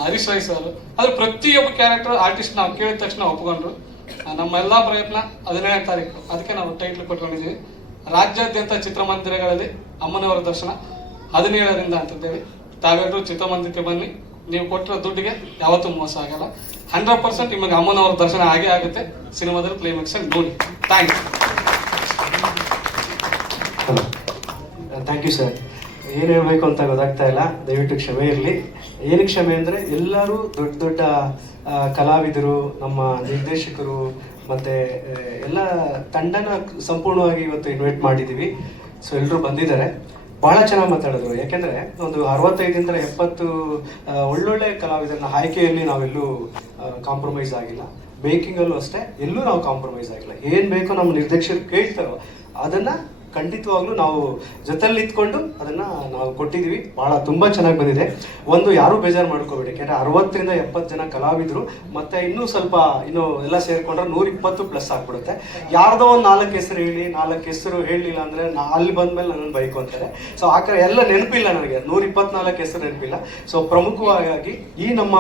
ಹರೀಶ್ ರೈ ಸರ್. ಆದ್ರೆ ಪ್ರತಿಯೊಬ್ಬ ಕ್ಯಾರೆಕ್ಟರ್ ಆರ್ಟಿಸ್ಟ್ ನಾವು ಕೇಳಿದ ತಕ್ಷಣ ಒಪ್ಕೊಂಡ್ರು. ಆ, ನಮ್ಮ ಎಲ್ಲಾ ಪ್ರಯತ್ನ ಹದಿನೇಳನೇ ತಾರೀಕು. ಅದಕ್ಕೆ ನಾವು ಟೈಟ್ಲ್ ಕೊಟ್ಕೊಂಡಿದ್ದೀವಿ ರಾಜ್ಯಾದ್ಯಂತ ಚಿತ್ರಮಂದಿರಗಳಲ್ಲಿ ಅಮ್ಮನವರ ದರ್ಶನ ಹದಿನೇಳರಿಂದ ಅಂತೇಳಿ ತಾವೆಲ್ಲರೂ ಚಿತ್ರಮಂದಿರಕ್ಕೆ ಬನ್ನಿ. ನೀವು ಕೊಟ್ಟಿರೋ ದುಡ್ಡಿಗೆ ಯಾವತ್ತೂ ಮೋಸ ಆಗಲ್ಲ. ಹಂಡ್ರೆಡ್ ಪರ್ಸೆಂಟ್ ನಿಮಗೆ ಅಮ್ಮನವರ ದರ್ಶನ ಆಗೇ ಆಗುತ್ತೆ. ಸಿನಿಮಾದಲ್ಲಿ ಕ್ಲೈಮ್ಯಾಕ್ಸ್ ಅಲ್ಲಿ ನೋಡಿ. ಥ್ಯಾಂಕ್ಸ್ ಥ್ಯಾಂಕ್ ಯು ಸರ್ ಏನು ಹೇಳಬೇಕು ಅಂತ ಗೊತ್ತಾಗ್ತಾ ಇಲ್ಲ. ದಯವಿಟ್ಟು ಕ್ಷಮೆ ಇರಲಿ. ಏನು ಕ್ಷಮೆ ಅಂದರೆ ಎಲ್ಲರೂ ದೊಡ್ಡ ದೊಡ್ಡ ಕಲಾವಿದರು, ನಮ್ಮ ನಿರ್ದೇಶಕರು ಮತ್ತು ಎಲ್ಲ ತಂಡನ ಸಂಪೂರ್ಣವಾಗಿ ಇವತ್ತು ಇನ್ವೈಟ್ ಮಾಡಿದ್ದೀವಿ ಸೊ ಎಲ್ಲರೂ ಬಂದಿದ್ದಾರೆ. ಭಾಳ ಚೆನ್ನಾಗಿ ಮಾತಾಡಿದ್ರು. ಯಾಕೆಂದರೆ ಒಂದು ಅರವತ್ತೈದಿಂದ ಎಪ್ಪತ್ತು ಒಳ್ಳೊಳ್ಳೆ ಕಲಾವಿದರನ್ನ ಆಯ್ಕೆಯಲ್ಲಿ ನಾವೆಲ್ಲೂ ಕಾಂಪ್ರಮೈಸ್ ಆಗಿಲ್ಲ. ಬೇಕಿಂಗಲ್ಲೂ ಅಷ್ಟೇ, ಎಲ್ಲೂ ನಾವು ಕಾಂಪ್ರಮೈಸ್ ಆಗಿಲ್ಲ. ಏನು ಬೇಕೋ ನಮ್ಮ ನಿರ್ದೇಶಕರು ಕೇಳ್ತಾರೋ ಅದನ್ನು ಖಂಡಿತವಾಗ್ಲೂ ನಾವು ಜೊತೆಲಿ ನಿಂತ್ಕೊಂಡು ಅದನ್ನ ನಾವು ಕೊಟ್ಟಿದೀವಿ ಬಹಳ ತುಂಬಾ ಚೆನ್ನಾಗಿ ಬಂದಿದೆ. ಒಂದು ಯಾರು ಬೇಜಾರು ಮಾಡ್ಕೋಬೇಡಿ. ಯಾಕಂದ್ರೆ ಅರವತ್ತರಿಂದ ಎಪ್ಪತ್ತು ಜನ ಕಲಾವಿದರು. ಮತ್ತೆ ಇನ್ನೂ ಸ್ವಲ್ಪ ಇನ್ನು ಎಲ್ಲ ಸೇರ್ಕೊಂಡ್ರೆ ನೂರ ಇಪ್ಪತ್ತು ಪ್ಲಸ್ ಆಗ್ಬಿಡುತ್ತೆ. ಯಾರ್ದೋ ಒಂದು ನಾಲ್ಕು ಹೆಸರು ಹೇಳಿ, ನಾಲ್ಕು ಹೆಸರು ಹೇಳಲಿಲ್ಲ ಅಂದ್ರೆ ಅಲ್ಲಿ ಬಂದ್ಮೇಲೆ ನನ್ನ ಬೈಕು ಅಂತಾರೆ ಸೊ ಆ ಕಡೆ ಎಲ್ಲ ನೆನಪಿಲ್ಲ ನನಗೆ. ನೂರ ಇಪ್ಪತ್ನಾಲ್ಕು ಹೆಸರು ನೆನಪಿಲ್ಲ. ಸೊ ಪ್ರಮುಖವಾಗಿ ಈ ನಮ್ಮ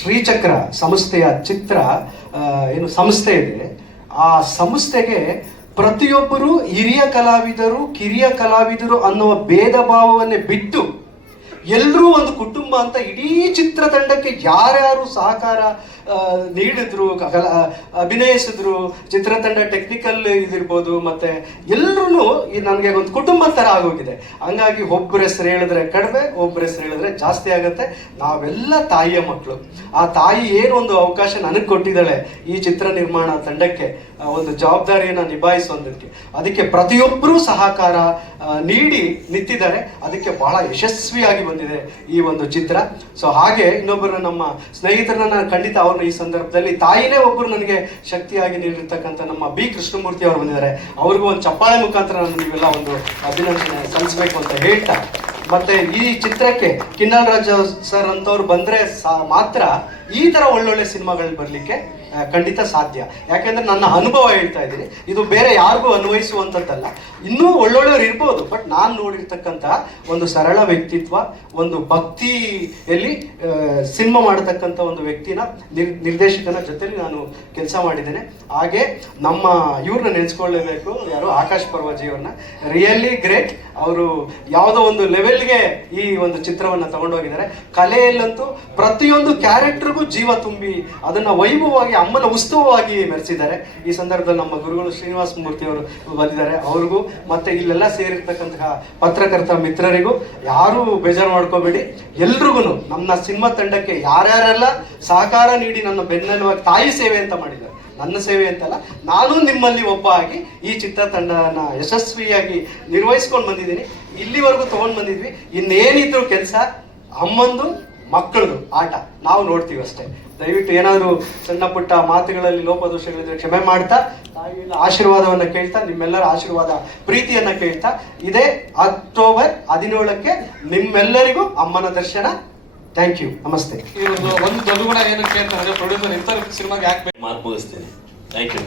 ಶ್ರೀಚಕ್ರ ಸಂಸ್ಥೆಯ ಚಿತ್ರ ಏನು ಸಂಸ್ಥೆ ಇದೆ. ಆ ಸಂಸ್ಥೆಗೆ ಪ್ರತಿಯೊಬ್ಬರು ಹಿರಿಯ ಕಲಾವಿದರು, ಕಿರಿಯ ಕಲಾವಿದರು ಅನ್ನುವ ಭೇದ ಭಾವವನ್ನೇ ಬಿಟ್ಟು ಎಲ್ಲರೂ ಒಂದು ಕುಟುಂಬ ಅಂತ ಇಡೀ ಚಿತ್ರತಂಡಕ್ಕೆ ಯಾರ್ಯಾರು ಸಹಕಾರ ನೀಡಿದ್ರು ಅಭಿನಯಿಸಿದ್ರು, ಚಿತ್ರತಂಡ ಟೆಕ್ನಿಕಲ್ ಇದಿರ್ಬೋದು, ಮತ್ತೆ ಎಲ್ಲರೂ ನನಗೆ ಒಂದು ಕುಟುಂಬ ತರ ಆಗೋಗಿದೆ. ಹಂಗಾಗಿ ಒಬ್ಬರ ಹೆಸರು ಹೇಳಿದ್ರೆ ಕಡಿಮೆ ಒಬ್ಬರ ಹೆಸರು ಹೇಳಿದ್ರೆ ಜಾಸ್ತಿ ಆಗುತ್ತೆ. ನಾವೆಲ್ಲ ತಾಯಿಯ ಮಕ್ಕಳು. ಆ ತಾಯಿ ಏನು ಒಂದು ಅವಕಾಶ ನನಗೆ ಕೊಟ್ಟಿದ್ದಾಳೆ ಈ ಚಿತ್ರ ನಿರ್ಮಾಣ ತಂಡಕ್ಕೆ ಒಂದು ಜವಾಬ್ದಾರಿಯನ್ನು ನಿಭಾಯಿಸೋದಕ್ಕೆ. ಅದಕ್ಕೆ ಪ್ರತಿಯೊಬ್ಬರೂ ಸಹಕಾರ ನೀಡಿ ನಿಂತಿದ್ದಾರೆ. ಅದಕ್ಕೆ ಬಹಳ ಯಶಸ್ವಿಯಾಗಿ ಬಂದಿದೆ ಈ ಒಂದು ಚಿತ್ರ. ಸೊ ಹಾಗೆ ಇನ್ನೊಬ್ಬರು ನಮ್ಮ ಸ್ನೇಹಿತರನ್ನ ನಾನು ಖಂಡಿತ ಅವ್ರನ್ನ ಈ ಸಂದರ್ಭದಲ್ಲಿ ತಾಯಿನೇ ಒಬ್ಬರು ನನಗೆ ಶಕ್ತಿಯಾಗಿ ನೀಡಿರ್ತಕ್ಕಂಥ ನಮ್ಮ ಬಿ ಕೃಷ್ಣಮೂರ್ತಿ ಅವರು ಬಂದಿದ್ದಾರೆ. ಅವ್ರಿಗೂ ಒಂದು ಚಪ್ಪಾಳೆ ಮುಖಾಂತರ ನೀವೆಲ್ಲ ಒಂದು ಅಭಿನಂದನೆ ಸಲ್ಲಿಸಬೇಕು ಅಂತ ಹೇಳ್ತಾ. ಮತ್ತೆ ಈ ಚಿತ್ರಕ್ಕೆ ಕಿನ್ನಲ್ ರಾಜ ಸರ್ ಅಂತವ್ರು ಬಂದ್ರೆ ಸಾ- ಮಾತ್ರ ಈ ತರ ಒಳ್ಳೊಳ್ಳೆ ಸಿನಿಮಾಗಳು ಬರ್ಲಿಕ್ಕೆ ಖಂಡಿತ ಸಾಧ್ಯ. ಯಾಕೆಂದ್ರೆ ನನ್ನ ಅನುಭವ ಹೇಳ್ತಾ ಇದ್ದೀನಿ. ಇದು ಬೇರೆ ಯಾರಿಗೂ ಅನ್ವಯಿಸುವಂಥದ್ದಲ್ಲ. ಇನ್ನೂ ಒಳ್ಳೊಳ್ಳೆಯವ್ರು ಇರ್ಬೋದು ಬಟ್ ನಾನು ನೋಡಿರ್ತಕ್ಕಂತಹ ಒಂದು ಸರಳ ವ್ಯಕ್ತಿತ್ವ, ಒಂದು ಭಕ್ತಿಯಲ್ಲಿ ಸಿನಿಮಾ ಮಾಡತಕ್ಕಂಥ ಒಂದು ವ್ಯಕ್ತಿನ ನಿರ್, ನಿರ್ದೇಶಕನ ಜೊತೆಲಿ ನಾನು ಕೆಲಸ ಮಾಡಿದ್ದೇನೆ. ಹಾಗೆ ನಮ್ಮ ಇವ್ರನ್ನ ನೆನೆಸ್ಕೊಳ್ಳಬೇಕು. ಯಾರು? ಆಕಾಶ್ ಪರ್ವಜಿ ಅವ್ರನ್ನ ರಿಯಲಿ ಗ್ರೇಟ್ ಅವರು ಯಾವುದೋ ಒಂದು ಲೆವೆಲ್ಗೆ ಈ ಒಂದು ಚಿತ್ರವನ್ನು ತಗೊಂಡೋಗಿದ್ದಾರೆ. ಕಲೆಯಲ್ಲಂತೂ ಪ್ರತಿಯೊಂದು ಕ್ಯಾರೆಕ್ಟರ್ಗೂ ಜೀವ ತುಂಬಿ, ಅದನ್ನು ವೈಭವವಾಗಿ ಅಮ್ಮನ ಉತ್ಸವವಾಗಿ ಮೆರೆಸಿದ್ದಾರೆ. ಈ ಸಂದರ್ಭದಲ್ಲಿ ನಮ್ಮ ಗುರುಗಳು ಶ್ರೀನಿವಾಸ ಮೂರ್ತಿ ಅವರು ಬಂದಿದ್ದಾರೆ. ಅವ್ರಿಗೂ ಮತ್ತೆ ಇಲ್ಲೆಲ್ಲ ಸೇರಿರ್ತಕ್ಕಂತಹ ಪತ್ರಕರ್ತ ಮಿತ್ರರಿಗೂ ಯಾರು ಬೇಜಾರು ಮಾಡ್ಕೋಬೇಡಿ. ಎಲ್ರಿಗೂ ನಮ್ಮ ಸಿನಿಮಾ ತಂಡಕ್ಕೆ ಯಾರ್ಯಾರೆಲ್ಲ ಸಹಕಾರ ನೀಡಿ ನನ್ನ ಬೆನ್ನೆಲುವಾಗಿ ತಾಯಿ ಸೇವೆ ಅಂತ ಮಾಡಿದ್ದಾರೆ. ನನ್ನ ಸೇವೆ ಅಂತಲ್ಲ, ನಾನು ನಿಮ್ಮಲ್ಲಿ ಒಬ್ಬ ಆಗಿ ಈ ಚಿತ್ರತಂಡನ ಯಶಸ್ವಿಯಾಗಿ ನಿರ್ವಹಿಸ್ಕೊಂಡು ಬಂದಿದ್ದೀನಿ. ಇಲ್ಲಿವರೆಗೂ ತೊಗೊಂಡು ಬಂದಿದ್ವಿ. ಇನ್ನೇನಿದ್ರು ಕೆಲಸ, ಅಮ್ಮಂದು, ಮಕ್ಕಳದು ಆಟ. ನಾವು ನೋಡ್ತೀವಿ ಅಷ್ಟೇ. ದಯವಿಟ್ಟು ಏನಾದರೂ ಸಣ್ಣ ಪುಟ್ಟ ಮಾತುಗಳಲ್ಲಿ ಲೋಪದೋಷಗಳಿದ್ರೆ ಕ್ಷಮೆ ಮಾಡ್ತಾ ತಾಯಿಯ ಆಶೀರ್ವಾದವನ್ನ ಕೇಳ್ತಾ ನಿಮ್ಮೆಲ್ಲರ ಆಶೀರ್ವಾದ ಪ್ರೀತಿಯನ್ನ ಕೇಳ್ತಾ ಇದೇ ಅಕ್ಟೋಬರ್ ಹದಿನೇಳಕ್ಕೆ ನಿಮ್ಮೆಲ್ಲರಿಗೂ ಅಮ್ಮನ ದರ್ಶನ. ಥ್ಯಾಂಕ್ ಯು ನಮಸ್ತೆ. ಈ ಒಂದು ಒಂದು ಗುಣ ಏನಕ್ಕೆ ಅಂತ ಅಂದ್ರೆ ಪ್ರೊಡ್ಯೂಸರ್ ಇಂಥ ಸಿನಿಮಾಗೆ ಯಾಕೆ ಮಾತು ಮುಗಿಸ್ತೀನಿ. Thank you